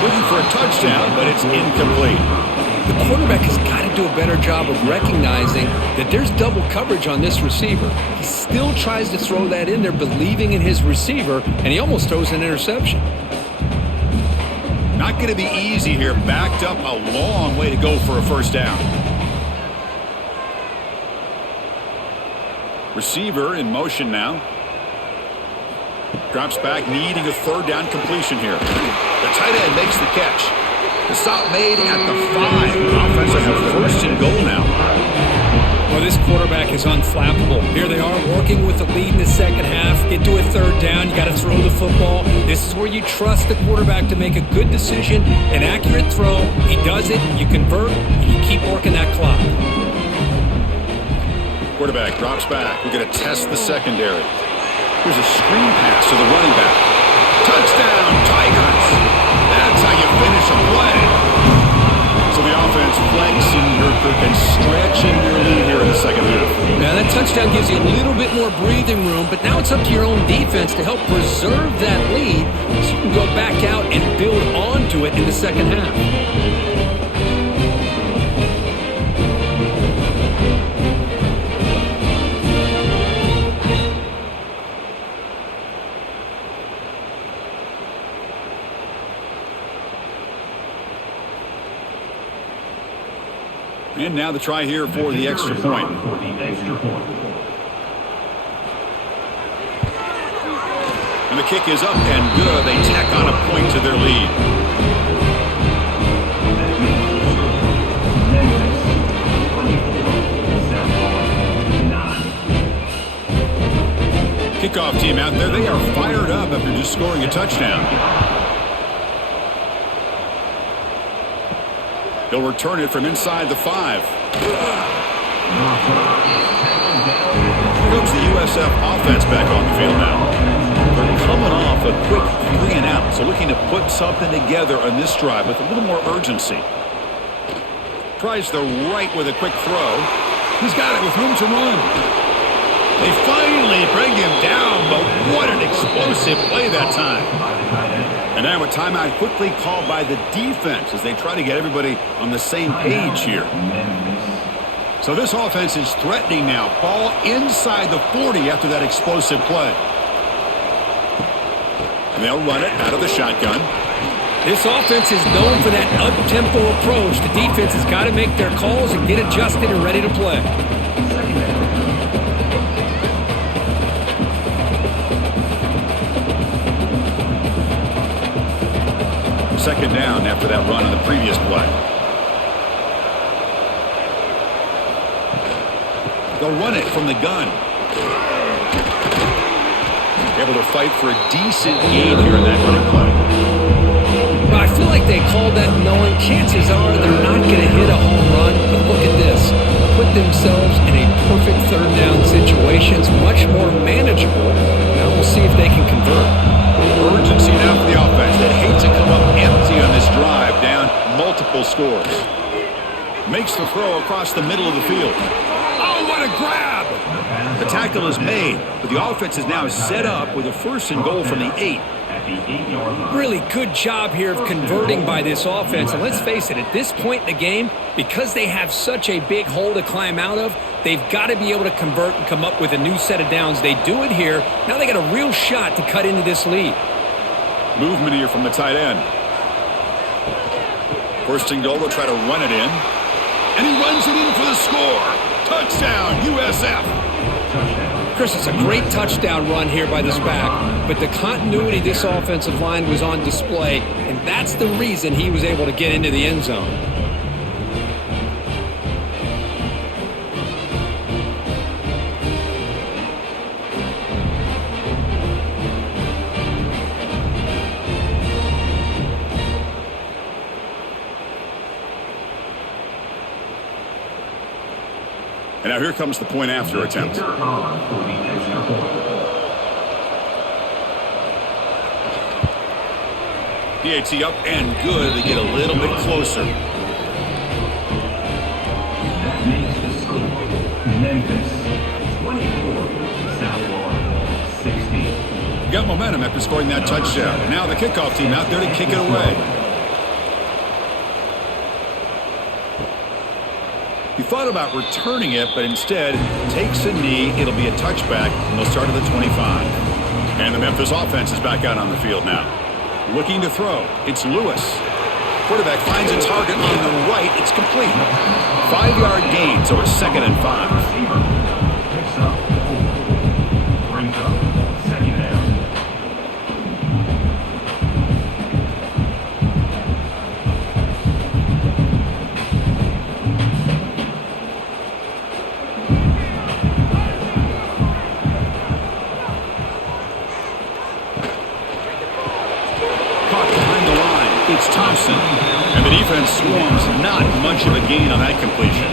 Looking for a touchdown, but it's incomplete. The quarterback has got to do a better job of recognizing that there's double coverage on this receiver. He still tries to throw that in there, believing in his receiver, and he almost throws an interception. Not going to be easy here. Backed up a long way to go for a first down. Receiver in motion now. Drops back, needing a third down completion here. The tight end makes the catch. The stop made at the 5. Offense will have first and goal now. Well, this quarterback is unflappable. Here they are working with the lead in the second half. Get to a third down. You got to throw the football. This is where you trust the quarterback to make a good decision, an accurate throw. He does it, you convert, and you keep working that clock. Quarterback drops back. We're going to test the secondary. Here's a screen pass to the running back. Touchdown, Tigers! That's how you finish a play. So the offense flexing and stretching your lead here in the second half. Now that touchdown gives you a little bit more breathing room, but now it's up to your own defense to help preserve that lead so you can go back out and build onto it in the second half. And now the try here for the extra point. And the kick is up and good. They tack on a point to their lead. Kickoff team out there. They are fired up after just scoring a touchdown. He'll return it from inside the 5. Here comes the USF offense back on the field now. They're coming off a quick 3-and-out, so looking to put something together on this drive with a little more urgency. Tries the right with a quick throw. He's got it with room to run. They finally bring him down, but what an explosive play that time. And now a timeout quickly called by the defense as they try to get everybody on the same page here. So this offense is threatening now. Ball inside the 40 after that explosive play. And they'll run it out of the shotgun. This offense is known for that up-tempo approach. The defense has got to make their calls and get adjusted and ready to play. Second down after that run on the previous play. They'll run it from the gun. Able to fight for a decent gain here in that running play. I feel like they called that knowing chances are they're not going to hit a home run, but look at this. Put themselves in a perfect third down situation. It's much more manageable. Now we'll see if they can convert. Urgency now for the offense that hates to come up empty on this drive, down multiple scores. Makes the throw across the middle of the field. Oh, what a grab! The tackle is made, but the offense is now set up with a 1st and goal from the 8. Really good job here of converting by this offense. And let's face it, at this point in the game, because they have such a big hole to climb out of, they've got to be able to convert and come up with a new set of downs. They do it here. Now they got a real shot to cut into this lead. Movement here from the tight end. 1st and goal, they'll try to run it in. And he runs it in for the score. Touchdown, USF. Chris, it's a great touchdown run here by this back, but the continuity of this offensive line was on display, and that's the reason he was able to get into the end zone. And now here comes the point after attempt. PAT up and good. They get a little bit closer. That makes the score Memphis 24, South Florida 16. Got momentum after scoring that touchdown. And now the kickoff team out there to kick it away. He thought about returning it, but instead takes a knee. It'll be a touchback, and they'll start at the 25. And the Memphis offense is back out on the field now. Looking to throw. It's Lewis. Quarterback finds a target on the right. It's complete. 5-yard gain, so it's 2nd and 5. Picks up 4. Brings up 2nd down. It's Thompson, and the defense swarms. Not much of a gain on that completion.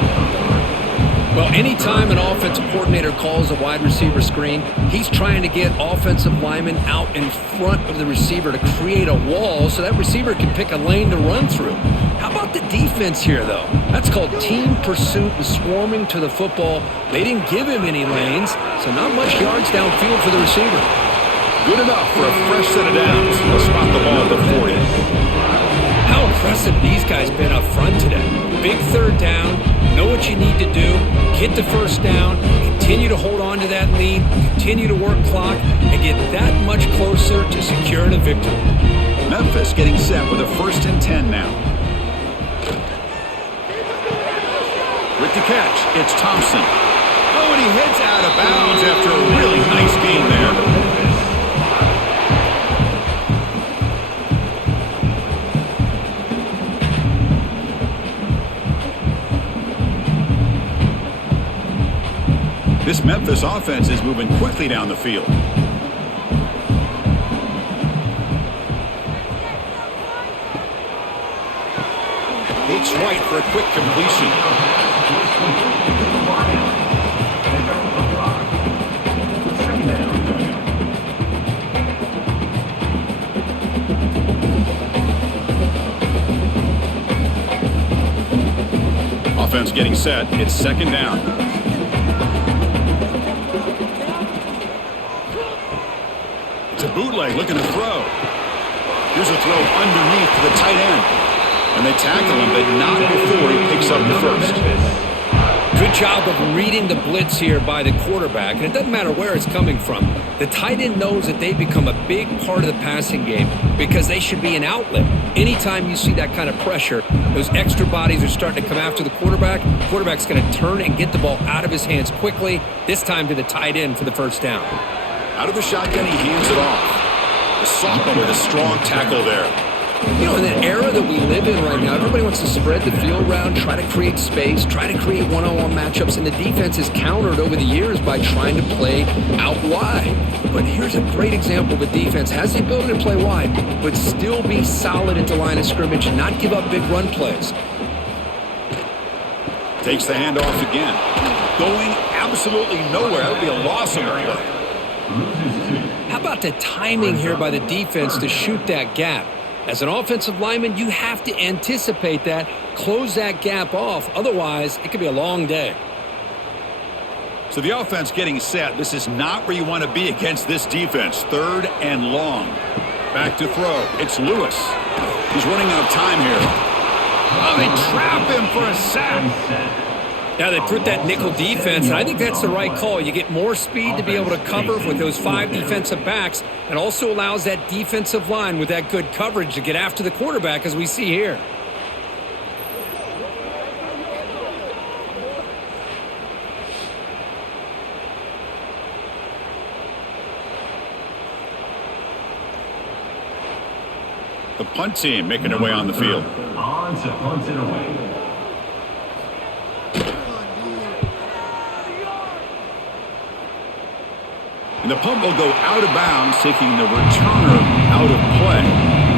Well, anytime an offensive coordinator calls a wide receiver screen, he's trying to get offensive linemen out in front of the receiver to create a wall so that receiver can pick a lane to run through. How about the defense here, though? That's called team pursuit and swarming to the football. They didn't give him any lanes, so not much yards downfield for the receiver. Good enough for a fresh set of downs. They'll spot the ball at the 40. How impressive these guys been up front today. Big third down, know what you need to do, get the 1st down, continue to hold on to that lead, continue to work clock, and get that much closer to securing a victory. Memphis getting set with a 1st and 10 now. With the catch, it's Thompson. Oh, and he heads out of bounds after a really nice gain there. This Memphis offense is moving quickly down the field. He looks right for a quick completion. Offense getting set. It's second down. It's a bootleg looking to throw. Here's a throw underneath to the tight end. And they tackle him, but not before he picks up the first. Good job of reading the blitz here by the quarterback. And it doesn't matter where it's coming from. The tight end knows that they become a big part of the passing game because they should be an outlet. Anytime you see that kind of pressure, those extra bodies are starting to come after the quarterback. Quarterback's going to turn and get the ball out of his hands quickly, this time to the tight end for the first down. Out of the shotgun, he hands it off. The sophomore with a strong tackle there. You know, in the era that we live in right now, everybody wants to spread the field around, try to create space, try to create one-on-one matchups, and the defense is countered over the years by trying to play out wide. But here's a great example of a defense has the ability to play wide, but still be solid at the line of scrimmage and not give up big run plays. Takes the handoff again. Going absolutely nowhere. That would be a loss on the play. How about the timing here by the defense to shoot that gap? As an offensive lineman, you have to anticipate that, close that gap off. Otherwise, it could be a long day. So the offense getting set. This is not where you want to be against this defense. Third and long. Back to throw. It's Lewis. He's running out of time here. Oh, they trap him for a sack. Now they put that nickel defense, and I think that's the right call. You get more speed to be able to cover with those 5 defensive backs, and also allows that defensive line with that good coverage to get after the quarterback, as we see here. The punt team making their way on the field. On to punt it away. And the punt will go out of bounds, taking the returner out of play.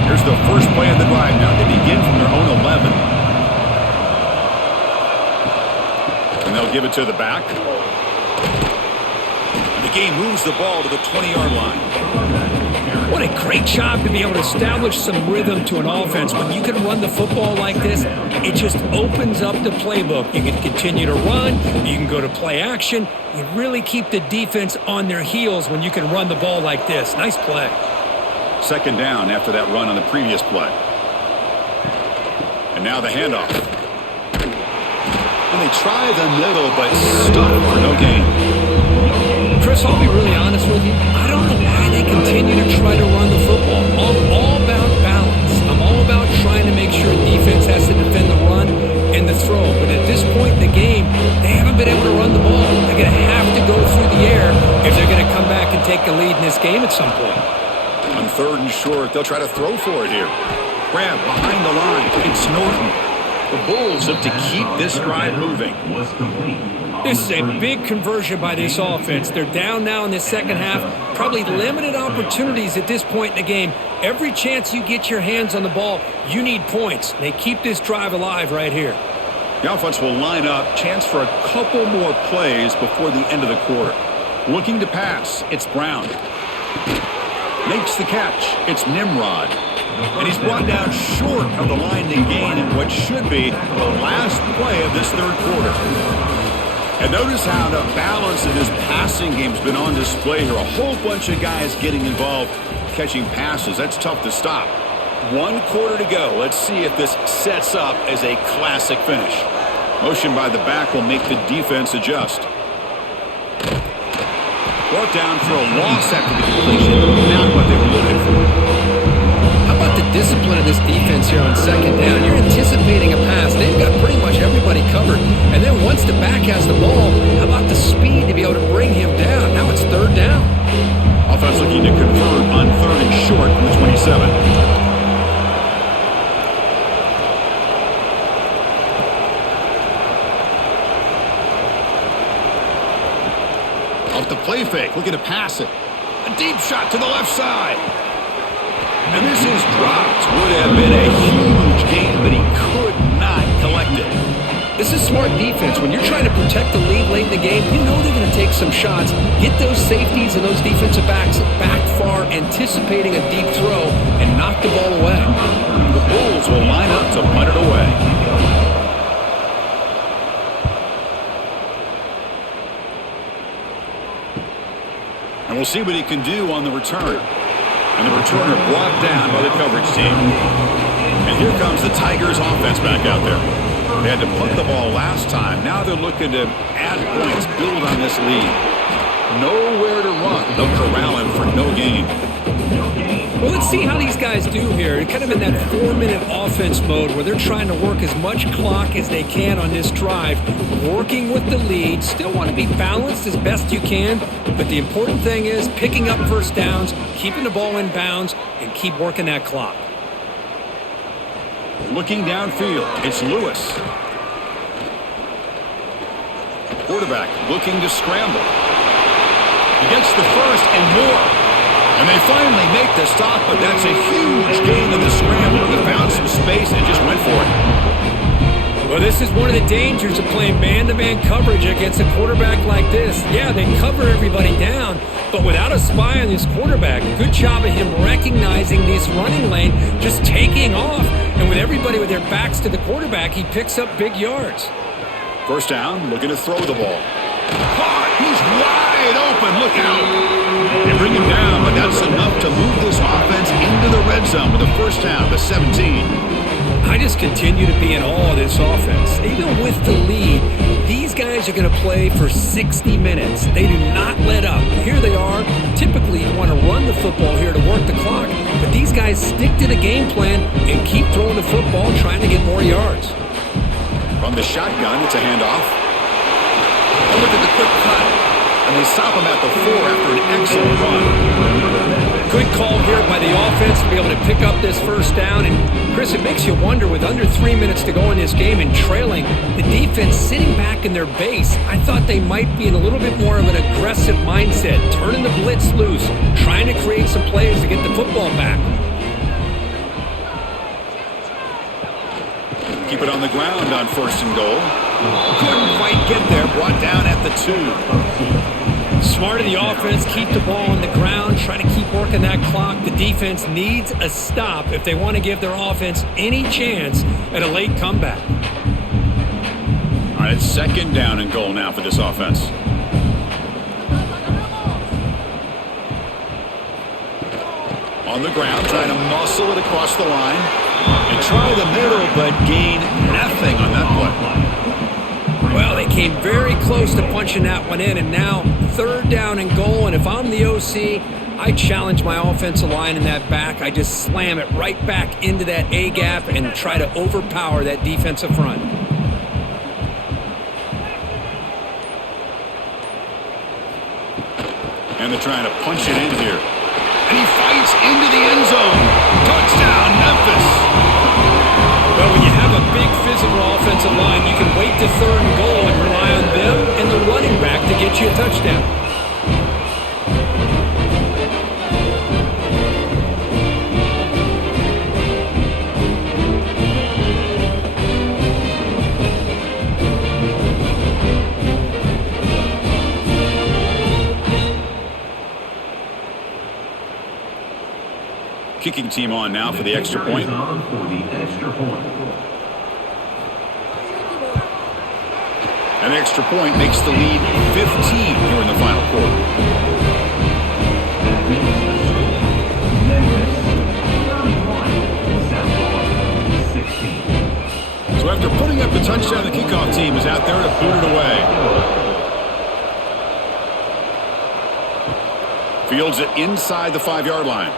Here's the first play of the drive now. They begin from their own 11. And they'll give it to the back. The game moves the ball to the 20-yard line. What a great job to be able to establish some rhythm to an offense. When you can run the football like this, it just opens up the playbook. You can continue to run. You can go to play action. You really keep the defense on their heels when you can run the ball like this. Nice play. Second down after that run on the previous play. And now the handoff. And they try the middle, but stuck for no gain. Chris, I'll be really honest with you. I don't know why they continue to try to run the football. I'm all about balance. I'm all about trying to make sure defense has to defend the run and the throw. But at this point in the game, they haven't been able to run the ball. They're going to have to go through the air if they're going to come back and take a lead in this game at some point. On third and short, they'll try to throw for it here. Grab behind the line. It's Norton. The Bulls look to keep this drive moving. Was complete. This is a big conversion by this offense. They're down now in the second half. Probably limited opportunities at this point in the game. Every chance you get your hands on the ball, you need points. They keep this drive alive right here. The offense will line up. Chance for a couple more plays before the end of the quarter. Looking to pass. It's Brown. Makes the catch. It's Nimrod. And he's brought down short of the line to gain in what should be the last play of this third quarter. And notice how the balance of this passing game has been on display here. A whole bunch of guys getting involved, catching passes. That's tough to stop. 1 quarter to go. Let's see if this sets up as a classic finish. Motion by the back will make the defense adjust. Brought down for a loss after the completion. Not what they were looking for. How about the discipline of this defense here on second down? You're anticipating a pass. They've got pretty much everybody covered. And then once the back has the ball, how about the speed to be able to bring him down? Now it's third down. Offense looking to convert on third and short from the 27. Off the play fake, looking to pass it. A deep shot to the left side. And this is dropped. Would have been a huge gain, but he could not is smart defense. When you're trying to protect the lead late in the game, you know they're going to take some shots. Get those safeties and those defensive backs back far, anticipating a deep throw, and knock the ball away. The Bulls will line up to punt it away. And we'll see what he can do on the return. And the returner brought down by the coverage team. And here comes the Tigers offense back out there. They had to punt the ball last time. Now they're looking to add points, build on this lead. Nowhere to run. They'll corral him for no gain. Well, let's see how these guys do here. Kind of in that 4-minute offense mode where they're trying to work as much clock as they can on this drive, working with the lead. Still want to be balanced as best you can, but the important thing is picking up first downs, keeping the ball in bounds, and keep working that clock. Looking downfield, it's Lewis. Quarterback looking to scramble. He gets the first and more. And they finally make the stop, but that's a huge gain in the scramble. He found some space and just went for it. Well, this is one of the dangers of playing man-to-man coverage against a quarterback like this. Yeah, they cover everybody down, but without a spy on this quarterback, good job of him recognizing this running lane, just taking off. And with everybody with their backs to the quarterback, he picks up big yards. First down, looking to throw the ball. Caught! He's wide open. Look out! They bring him down, but that's enough to move this offense into the red zone with a first down, the 17. I just continue to be in awe of this offense. Even with the lead, these guys are going to play for 60 minutes. They do not let up. Here they are. Typically, you want to run the football here to work the clock, but these guys stick to the game plan and keep throwing the football, trying to get more yards. From the shotgun, it's a handoff. And look at the quick cut. And they stop him at the 4 after an excellent run. Good call here by the offense to be able to pick up this first down. And, Chris, it makes you wonder, with under 3 minutes to go in this game and trailing, the defense sitting back in their base, I thought they might be in a little bit more of an aggressive mindset, turning the blitz loose, trying to create some plays to get the football back. Keep it on the ground on first and goal. Couldn't quite get there, brought down at the 2. Smart of the offense, keep the ball on the ground, try to keep working that clock. The defense needs a stop if they want to give their offense any chance at a late comeback. All right, it's second down and goal now for this offense. On the ground, trying to muscle it across the line. And try the middle, but gain nothing on that play. Well, they came very close to punching that one in, and now third down and goal. And if I'm the OC, I challenge my offensive line in that back. I just slam it right back into that A gap and try to overpower that defensive front. And they're trying to punch it in here. And he fights into the end zone. Touchdown, Memphis. Well, when you have a big physical offensive line, you can wait to third and goal and rely on them and the running back to get you a touchdown. Kicking team on now for the extra point. An extra point makes the lead 15 here in the final quarter. So after putting up the touchdown, the kickoff team is out there to boot it away. Fields it inside the 5-yard line.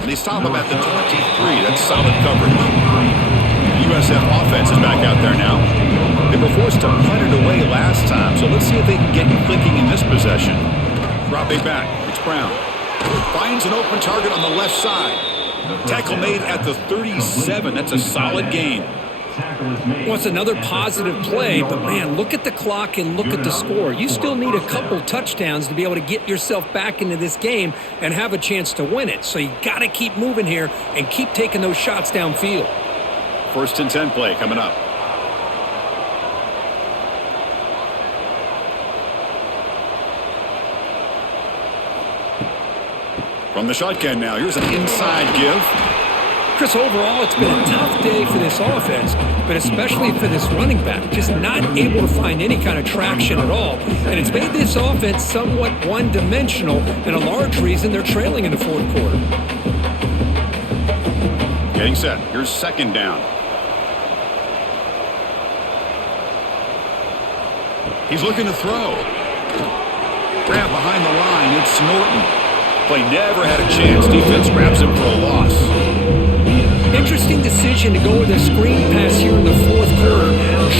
And they stop him at the 23. That's solid coverage. The USF offense is back out there now. They were forced to punt it away last time, so let's see if they can get clicking in this possession. Dropping back. It's Brown. Finds an open target on the left side. Tackle made at the 37. That's a solid gain. Well, it's another positive play, but man, look at the clock and look at the score. You still need a couple touchdowns to be able to get yourself back into this game and have a chance to win it. So you got to keep moving here and keep taking those shots downfield. First and 10 play coming up. From the shotgun now, here's an inside give. Chris, overall, it's been a tough day for this offense, but especially for this running back. Just not able to find any kind of traction at all. And it's made this offense somewhat one-dimensional, and a large reason they're trailing in the fourth quarter. Getting set. Here's second down. He's looking to throw. Grab behind the line. It's Norton. Play never had a chance. Defense grabs him for a loss. Interesting decision to go with a screen pass here in the fourth quarter,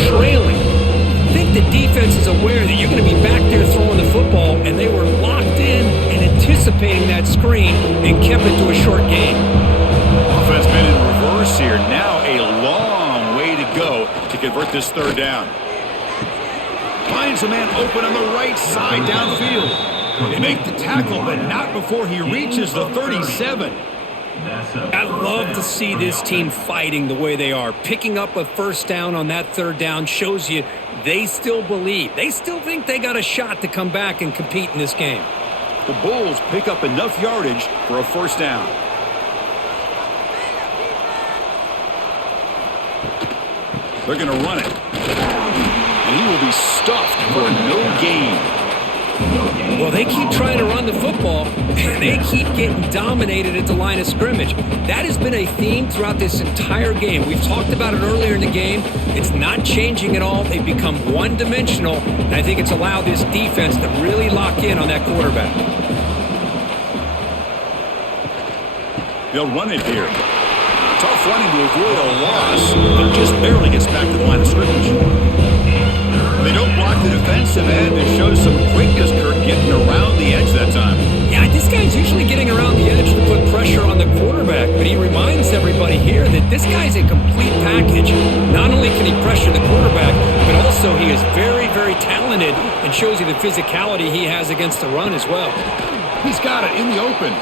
trailing. I think the defense is aware that you're going to be back there throwing the football, and they were locked in and anticipating that screen and kept it to a short gain. Offense been in reverse here. Now a long way to go to convert this third down. Finds a man open on the right side downfield. They make the tackle, but not before he reaches the 37. I love to see this team fighting the way they are. Picking up a first down on that third down shows you they still believe. They still think they got a shot to come back and compete in this game. The Bulls pick up enough yardage for a first down. They're going to run it. And he will be stuffed for no gain. Well, they keep trying to run the football, and they keep getting dominated at the line of scrimmage. That has been a theme throughout this entire game. We've talked about it earlier in the game. It's not changing at all. They've become one-dimensional, and I think it's allowed this defense to really lock in on that quarterback. They'll run it here. Tough running to avoid a loss, but just barely gets back to the line of scrimmage. They don't block the defensive end. It shows some quickness, Kurt, getting around the edge that time. Yeah, this guy's usually getting around the edge to put pressure on the quarterback, but he reminds everybody here that this guy's a complete package. Not only can he pressure the quarterback, but also he is very, very talented and shows you the physicality he has against the run as well. He's got it in the open.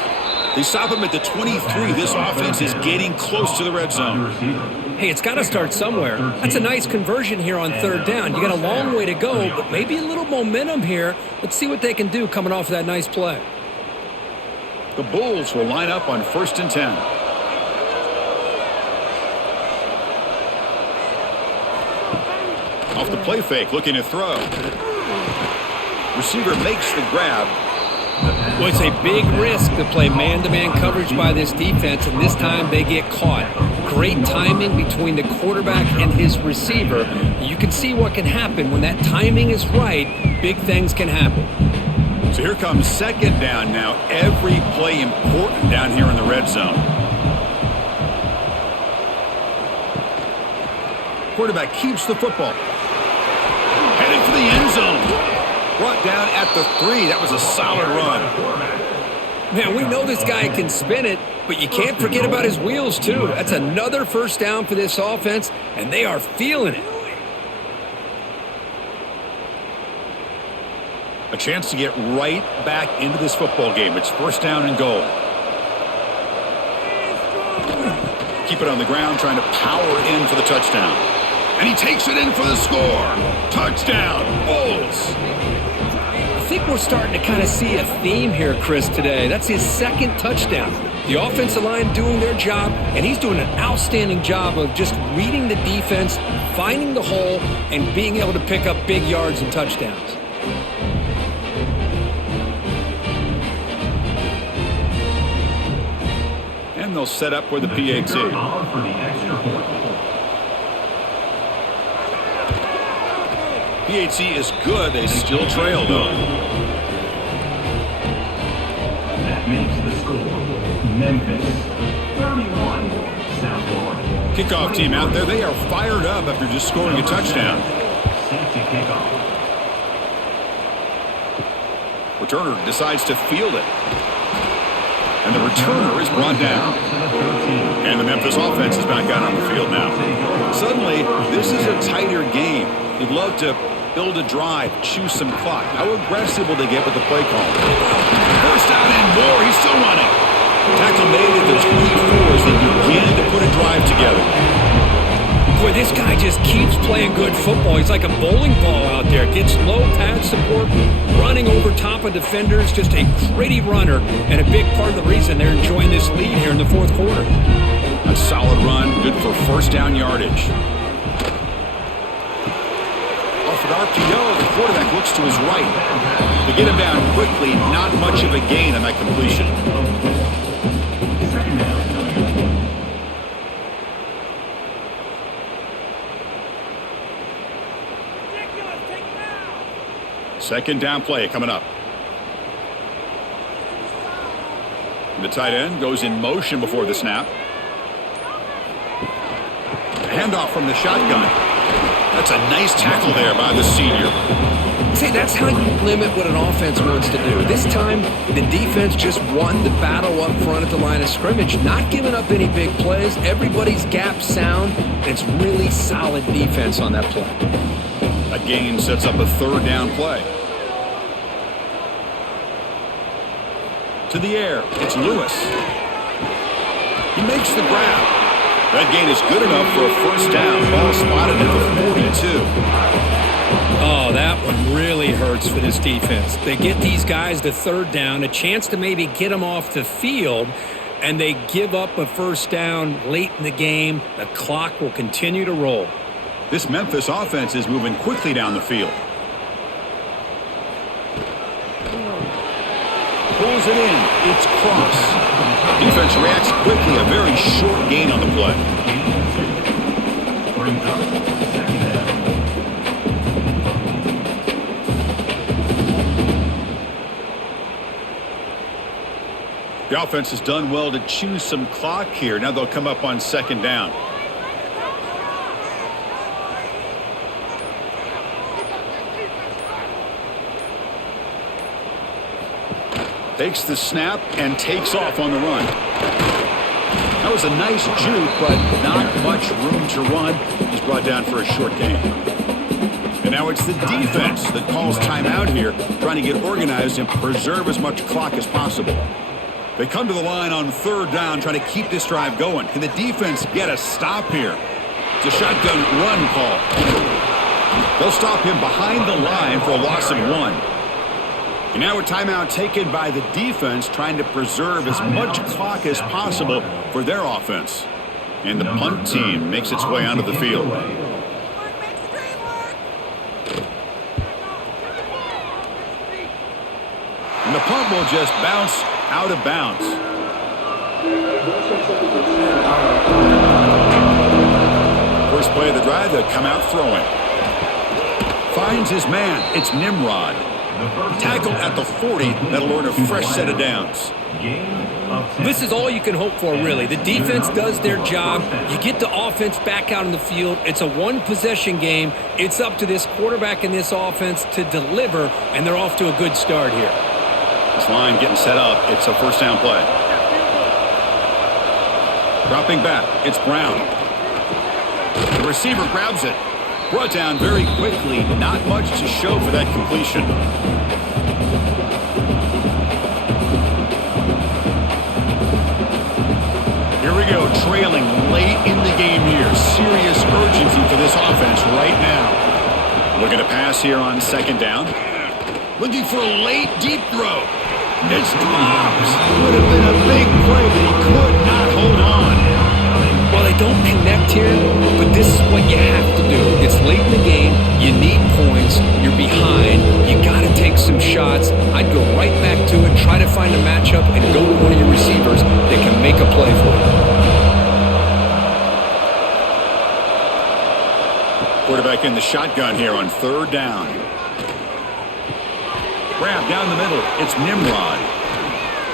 They stop him at the 23. This offense is getting close to the red zone. Hey, it's got to start somewhere. That's a nice conversion here on third down. You got a long way to go, but maybe a little momentum here. Let's see what they can do coming off of that nice play. The Bulls will line up on first and 10. Off the play fake, looking to throw. Receiver makes the grab. Well, it's a big risk to play man-to-man coverage by this defense, and this time they get caught. Great timing between the quarterback and his receiver. You can see what can happen when that timing is right. Big things can happen. So here comes second down now. Every play important down here in the red zone. Quarterback keeps the football. Heading for the end zone. Brought down at the 3. That was a solid run. Man, we know this guy can spin it, but you can't forget about his wheels, too. That's another first down for this offense, and they are feeling it. A chance to get right back into this football game. It's first down and goal. Keep it on the ground, trying to power in for the touchdown. And he takes it in for the score. Touchdown, Bulls. I think we're starting to kind of see a theme here, Chris, today. That's his second touchdown. The offensive line doing their job, and he's doing an outstanding job of just reading the defense, finding the hole, and being able to pick up big yards and touchdowns. And they'll set up for the PAT. PAT is good. They still trail, though. That makes the score Memphis 31, South Florida. Kickoff team out there. They are fired up after just scoring a touchdown. Safety kickoff. Returner decides to field it. And the returner is brought down. And the Memphis offense is back out on the field now. Suddenly, this is a tighter game. You'd love to build a drive, choose some clock. How aggressive will they get with the play call? First down and more. He's still running. Tackle made at the 24 as they begin to put a drive together. Boy, this guy just keeps playing good football. He's like a bowling ball out there. Gets low pad support, running over top of defenders. Just a gritty runner, and a big part of the reason they're enjoying this lead here in the fourth quarter. A solid run, good for first down yardage. Off an RPO, the quarterback looks to his right. To get him down quickly, not much of a gain on that completion. Second down play coming up. The tight end goes in motion before the snap. Handoff from the shotgun. That's a nice tackle there by the senior. See, that's how you limit what an offense wants to do. This time, the defense just won the battle up front at the line of scrimmage, not giving up any big plays. Everybody's gap sound. It's really solid defense on that play. That gain sets up a third down play. To the air, it's Lewis. He makes the grab. That gain is good enough for a first down. Ball spotted at the 42. Oh, that one really hurts for this defense. They get these guys to third down, a chance to maybe get them off the field, and they give up a first down late in the game. The clock will continue to roll. This Memphis offense is moving quickly down the field. Pulls it in. It's Cross. Defense reacts quickly. A very short gain on the play. The offense has done well to choose some clock here. Now they'll come up on second down. Takes the snap and takes off on the run. That was a nice juke, but not much room to run. He's brought down for a short gain. And now it's the defense that calls timeout here, trying to get organized and preserve as much clock as possible. They come to the line on third down, trying to keep this drive going. Can the defense get a stop here? It's a shotgun run call. They'll stop him behind the line for a loss of 1. And now a timeout taken by the defense, trying to preserve as much clock as possible for their offense. And the punt team makes its way onto the field. And the punt will just bounce out of bounds. First play of the drive, they'll come out throwing. Finds his man. It's Nimrod. Tackled at the 40. That'll earn a fresh set of downs. This is all you can hope for, really. The defense does their job. You get the offense back out in the field. It's a one-possession game. It's up to this quarterback and this offense to deliver, and they're off to a good start here. This line getting set up. It's a first down play. Dropping back. It's Brown. The receiver grabs it. Brought down very quickly. Not much to show for that completion. Here we go, trailing late in the game here. Serious urgency for this offense right now. Looking to pass here on second down. Looking for a late deep throw. It's dropped. Would have been a big play, but he could not hold on. Well, they don't connect here, but this is what you have to do. It's late in the game. You need points. You're behind. You got to take some shots. I'd go right back to it, try to find a matchup, and go with one of your receivers that can make a play for you. Quarterback in the shotgun here on third down. Grab down the middle. It's Nimrod.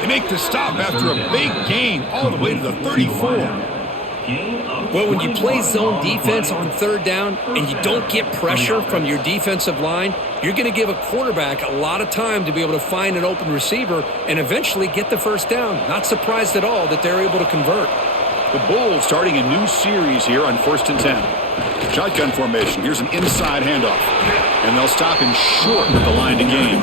They make the stop after a big gain all the way to the 34. Well, when you play zone defense on third down and you don't get pressure from your defensive line, you're going to give a quarterback a lot of time to be able to find an open receiver and eventually get the first down. Not surprised at all that they're able to convert. The Bulls starting a new series here on 1st and 10. Shotgun formation. Here's an inside handoff. And they'll stop him short with the line to gain.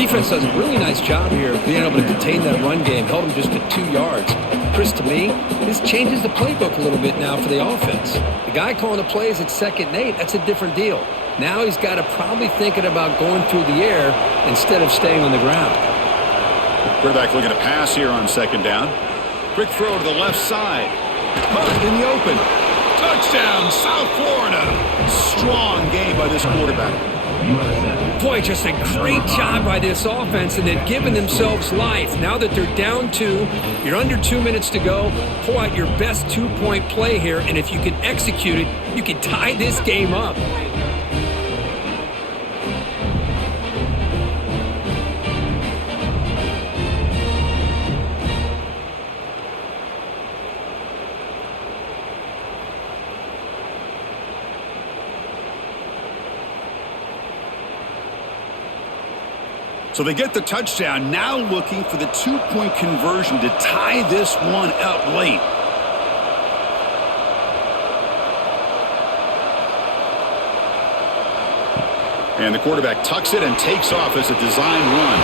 Defense does a really nice job here of being able to contain that run game, held him just at 2 yards. Chris, to me, this changes the playbook a little bit now for the offense. The guy calling the plays at 2nd and 8, that's a different deal. Now he's got to probably thinking about going through the air instead of staying on the ground. Quarterback looking to pass here on 2nd down. Quick throw to the left side. Caught in the open. Touchdown, South Florida. Strong game by this quarterback. Boy, just a great job by this offense, and they've given themselves life. Now that they're down 2, you're under 2 minutes to go. Pull out your best 2-point play here, and if you can execute it, you can tie this game up. So they get the touchdown, now looking for the 2-point conversion to tie this one up late. And the quarterback tucks it and takes off as a design run.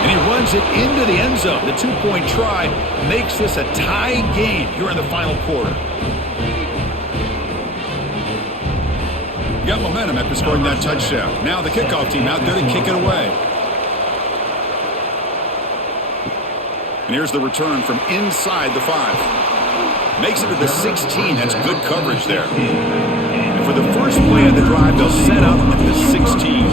And he runs it into the end zone. The 2-point try makes this a tie game here in the final quarter. Got momentum after scoring that touchdown. Now the kickoff team out there to kick it away. And here's the return from inside the 5. Makes it to the 16. That's good coverage there. And for the first play of the drive, they'll set up at the 16.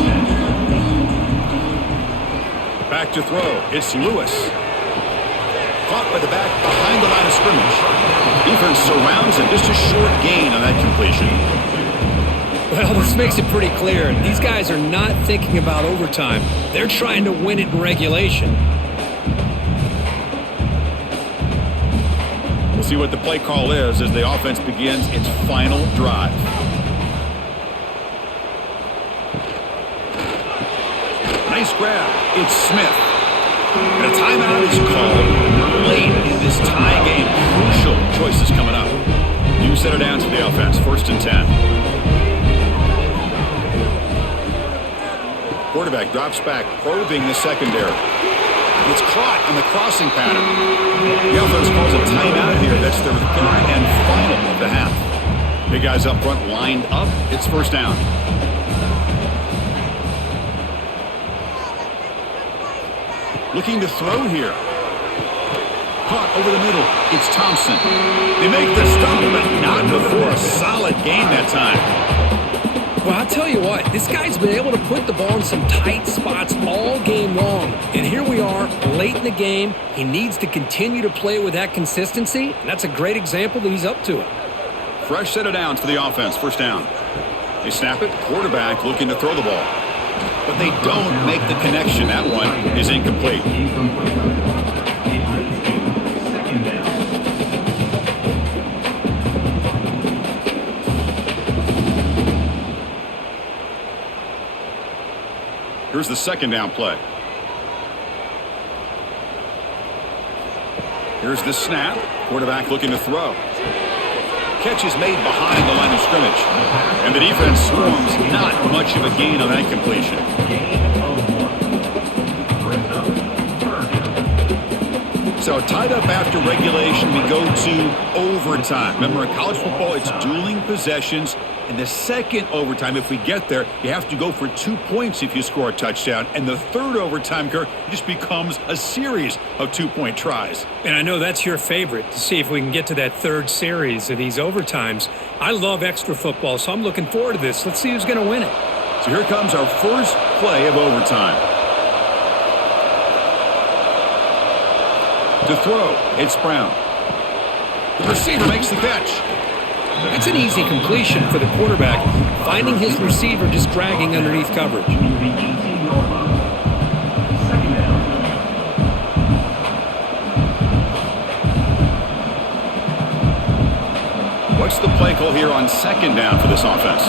Back to throw. It's Lewis. Caught by the back behind the line of scrimmage. Defense surrounds him. Just a short gain on that completion. Well, this makes it pretty clear. These guys are not thinking about overtime. They're trying to win it in regulation. We'll see what the play call is as the offense begins its final drive. Nice grab. It's Smith. And a timeout is called late in this tie game. Crucial choices coming up. You set it down to the offense. 1st and 10. Quarterback drops back, probing the secondary. It's caught on the crossing pattern. The offense calls a timeout here. That's their 3rd and final of the half. Big guys up front lined up. It's 1st down. Looking to throw here. Caught over the middle. It's Thompson. They make the stop, but not before a solid gain that time. Well, I'll tell you what, this guy's been able to put the ball in some tight spots all game long. And here we are, late in the game. He needs to continue to play with that consistency. And that's a great example that he's up to it. Fresh set of downs for the offense. 1st down. They snap it. Quarterback looking to throw the ball. But they don't make the connection. That one is incomplete. Here's the 2nd down play. Here's the snap. Quarterback looking to throw. Catch is made behind the line of scrimmage. And the defense swarms. Not much of a gain on that completion. So tied up after regulation, we go to overtime. Remember, in college football, it's dueling possessions. In the 2nd overtime, if we get there, you have to go for 2 points if you score a touchdown. And the 3rd overtime, Kirk, just becomes a series of 2-point tries. And I know that's your favorite, to see if we can get to that 3rd series of these overtimes. I love extra football, so I'm looking forward to this. Let's see who's going to win it. So here comes our first play of overtime. To throw, it's Brown. The receiver makes the catch. That's an easy completion for the quarterback, finding his receiver just dragging underneath coverage. What's the play call here on 2nd down for this offense?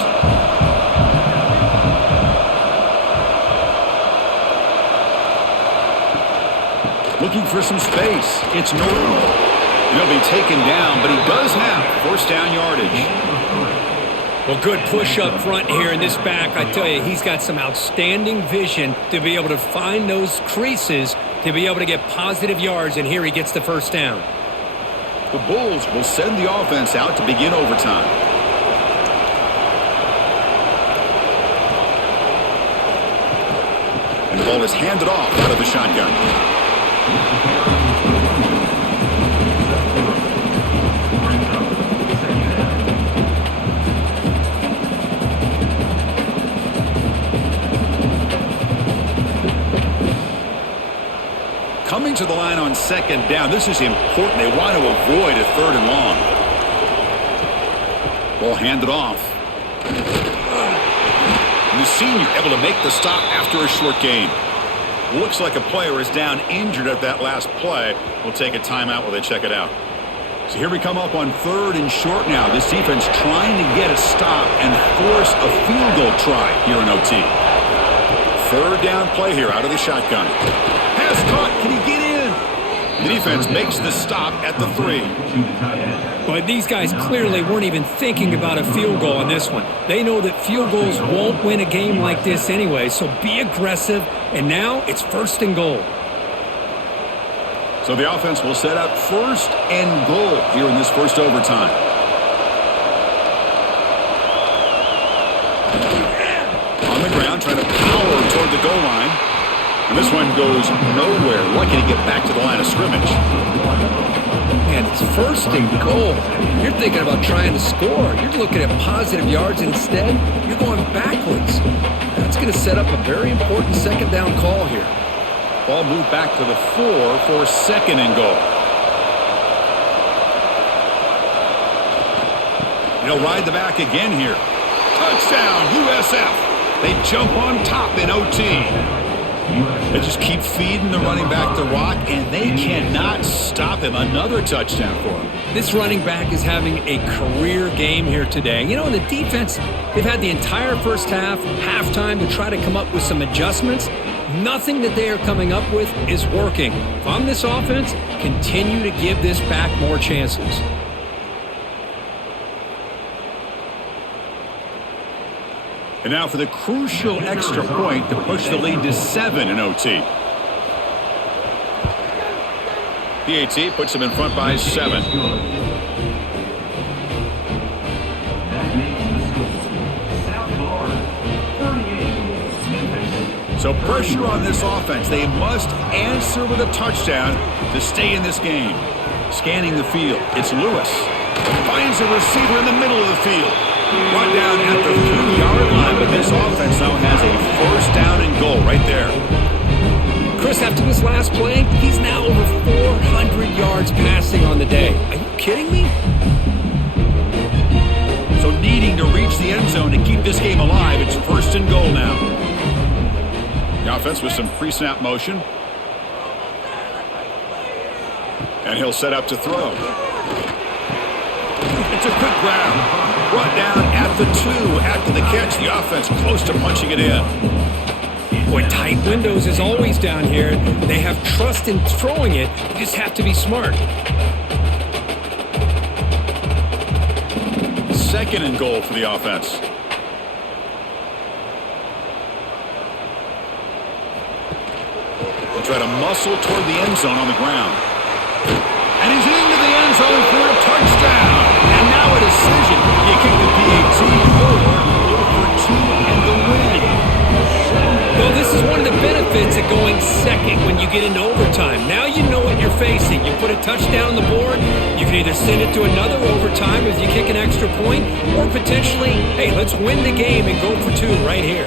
Looking for some space. It's Norton. He'll be taken down, but he does have 1st down yardage. Well, good push up front here in this back. I tell you, he's got some outstanding vision to be able to find those creases, to be able to get positive yards, and here he gets the first down. The Bulls will send the offense out to begin overtime. And the ball is handed off out of the shotgun. Coming to the line on second down. This is important. They want to avoid a third and long. Ball handed off. And the senior able to make the stop after a short gain. Looks like a player is down injured at that last play. We'll take a timeout while they check it out. So here we come up on third and short now. This defense trying to get a stop and force a field goal try here in OT. Third down play here out of the shotgun. Pass caught. Can he get in? The defense makes the stop at the 3. But these guys clearly weren't even thinking about a field goal on this one. They know that field goals won't win a game like this anyway, so be aggressive, and now it's first and goal. So the offense will set up first and goal here in this first overtime. On the ground, trying to power toward the goal line. And this one goes nowhere. Lucky to get back to the line of scrimmage. Man, it's first and goal. You're thinking about trying to score. You're looking at positive yards instead. You're going backwards. That's going to set up a very important second down call here. Ball moved back to the 4 for second and goal. He'll ride the back again here. Touchdown, USF. They jump on top in OT. They just keep feeding the running back the rock, and they cannot stop him. Another touchdown for him. This running back is having a career game here today. You know, in the defense, they've had the entire first half, halftime, to try to come up with some adjustments. Nothing that they are coming up with is working. If I'm this offense, continue to give this back more chances. And now for the crucial extra point to push the lead to 7 in OT. PAT puts them in front by 7. So pressure on this offense. They must answer with a touchdown to stay in this game. Scanning the field, it's Lewis. Finds a receiver in the middle of the field. Brought down at the 3-yard line, but this offense now has a first down and goal right there. Chris, after this last play, he's now over 400 yards passing on the day. Are you kidding me? So needing to reach the end zone to keep this game alive, it's first and goal now. The offense with some pre-snap motion. And he'll set up to throw. It's a quick grab. Brought down at the 2 after the catch. The offense close to punching it in. Boy, tight windows is always down here. They have trust in throwing it. You just have to be smart. Second and goal for the offense. They'll try to muscle toward the end zone on the ground. And he's into the end zone for a touchdown. And now a decision. You kick the PAT or go for 2 and the win. Well, this is one of the benefits of going second when you get into overtime. Now you know what you're facing. You put a touchdown on the board, you can either send it to another overtime if you kick an extra point, or potentially, hey, let's win the game and go for 2 right here.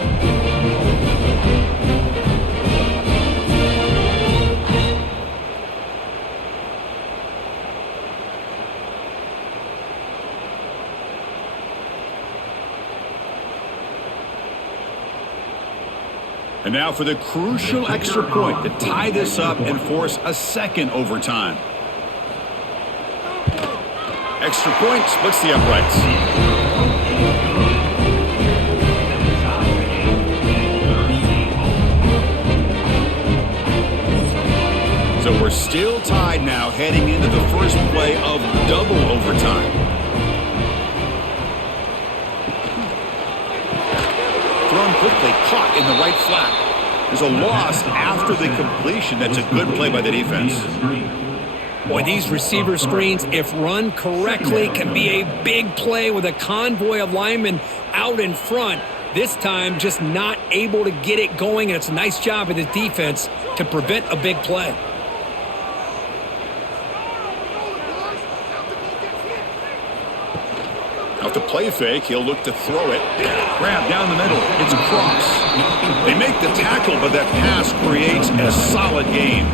And now for the crucial extra point to tie this up and force a second overtime. Extra point splits the uprights. So we're still tied now heading into the first play of double overtime. quickly caught in the right flat. There's a loss after the completion. That's a good play by the defense. Boy, these receiver screens, if run correctly, can be a big play with a convoy of linemen out in front. This time, just not able to get it going, and it's a nice job of the defense to prevent a big play. Off the play fake, he'll look to throw it. Grab down the middle. It's across. They make the tackle, but that pass creates a solid gain.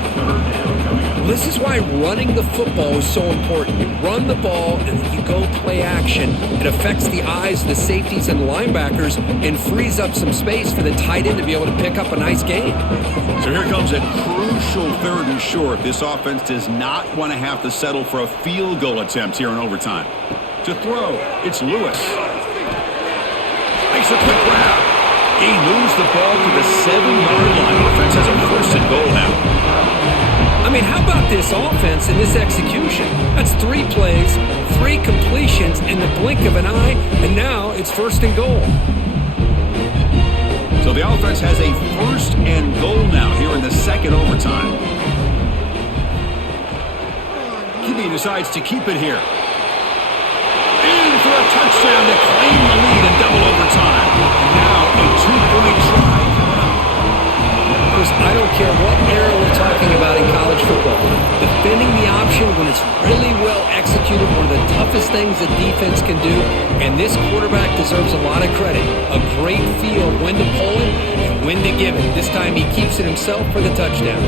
This is why running the football is so important. You run the ball, and then you go play action. It affects the eyes of the safeties and linebackers and frees up some space for the tight end to be able to pick up a nice gain. So here comes a crucial 3rd and short. This offense does not want to have to settle for a field goal attempt here in overtime. To throw, it's Lewis. Makes a quick grab. He moves the ball to the 7-yard line. Offense has a 1st and goal now. I mean, how about this offense and this execution? That's 3 plays, 3 completions in the blink of an eye, and now it's 1st and goal. So the offense has a 1st and goal now here in the 2nd overtime. QB decides to keep it here. In for a touchdown to claim the lead in double overtime. And now a 2-point try coming up. Because I don't care what era we're talking about in college football. Defending the option when it's really well executed, one of the toughest things that defense can do. And this quarterback deserves a lot of credit. A great feel of when to pull it and when to give it. This time he keeps it himself for the touchdown.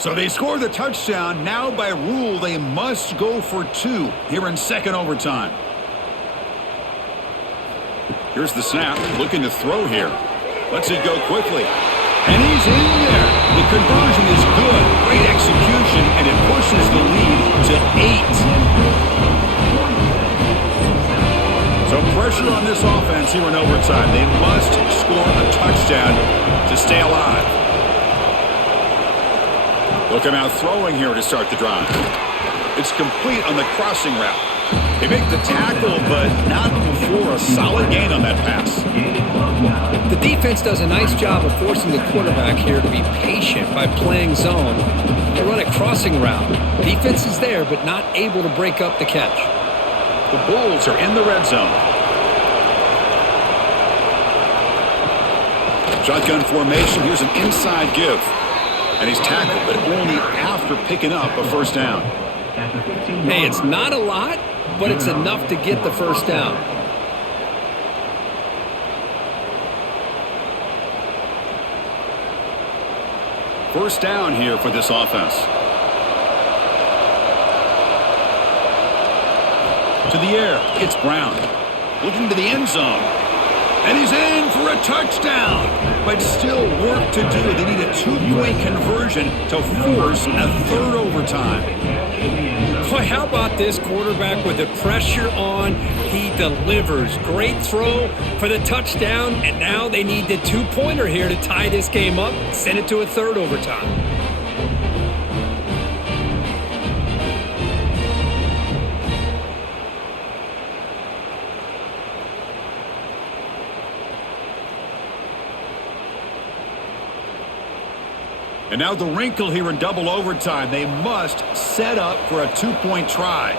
So they score the touchdown. Now by rule, they must go for 2 here in 2nd overtime. Here's the snap. Looking to throw here. Lets it go quickly. And he's in there. The conversion is good. Great execution, and it pushes the lead to 8. So pressure on this offense here in overtime. They must score a touchdown to stay alive. Look him out throwing here to start the drive. It's complete on the crossing route. They make the tackle, but not before a solid gain on that pass. The defense does a nice job of forcing the quarterback here to be patient by playing zone. They run a crossing route. Defense is there, but not able to break up the catch. The Bulls are in the red zone. Shotgun formation. Here's an inside give. And he's tackled, but only after picking up a 1st down. Hey, it's not a lot, but it's enough to get the 1st down. First down here for this offense. To the air, it's Brown. Looking to the end zone. And he's in for a touchdown. But still work to do. They need a 2-point conversion to force a 3rd overtime. Boy, how about this quarterback with the pressure on? He delivers. Great throw for the touchdown. And now they need the 2-pointer here to tie this game up. Send it to a 3rd overtime. And now the wrinkle here in double overtime. They must set up for a 2-point try.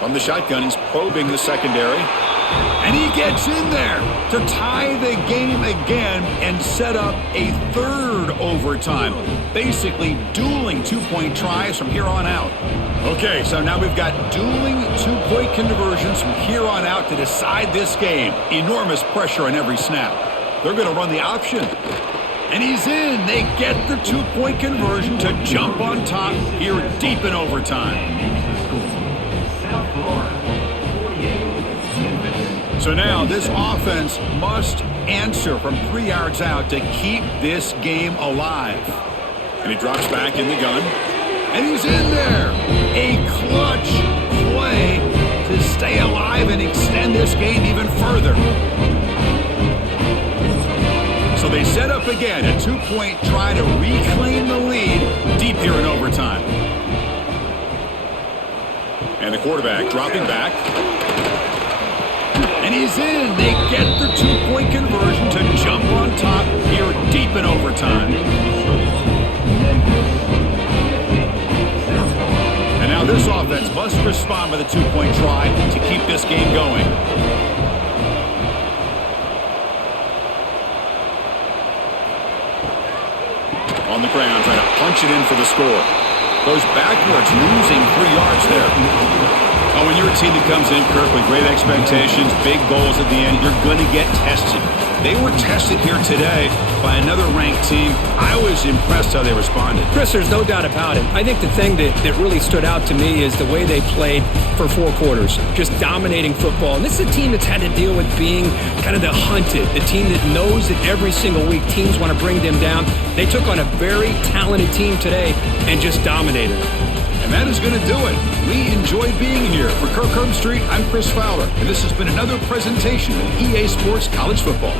From the shotgun, he's probing the secondary. And he gets in there to tie the game again and set up a 3rd overtime. Basically dueling 2-point tries from here on out. Okay, so now we've got dueling 2-point conversions from here on out to decide this game. Enormous pressure on every snap. They're going to run the option. And he's in. They get the 2-point conversion to jump on top here deep in overtime. So now this offense must answer from 3 yards out to keep this game alive. And he drops back in the gun. And he's in there. A clutch play to stay alive and extend this game even further. So they set up again. A two-point try to reclaim the lead deep here in overtime. And the quarterback dropping back. And he's in. They get the two-point conversion to jump on top here deep in overtime. And now this offense must respond with a two-point try to keep this game going. On the ground, trying to punch it in for the score. Goes backwards, losing 3 yards there. Oh, when you're a team that comes in, Kirk, with great expectations, big goals at the end, you're going to get tested. They were tested here today by another ranked team. I was impressed how they responded. Chris, there's no doubt about it. I think the thing that really stood out to me is the way they played for 4 quarters, just dominating football. And this is a team that's had to deal with being kind of the hunted, the team that knows that every single week teams want to bring them down. They took on a very talented team today and just dominated them. And that is going to do it. We enjoyed being here. For Kirk Herbstreit, I'm Chris Fowler, and this has been another presentation of EA Sports College Football.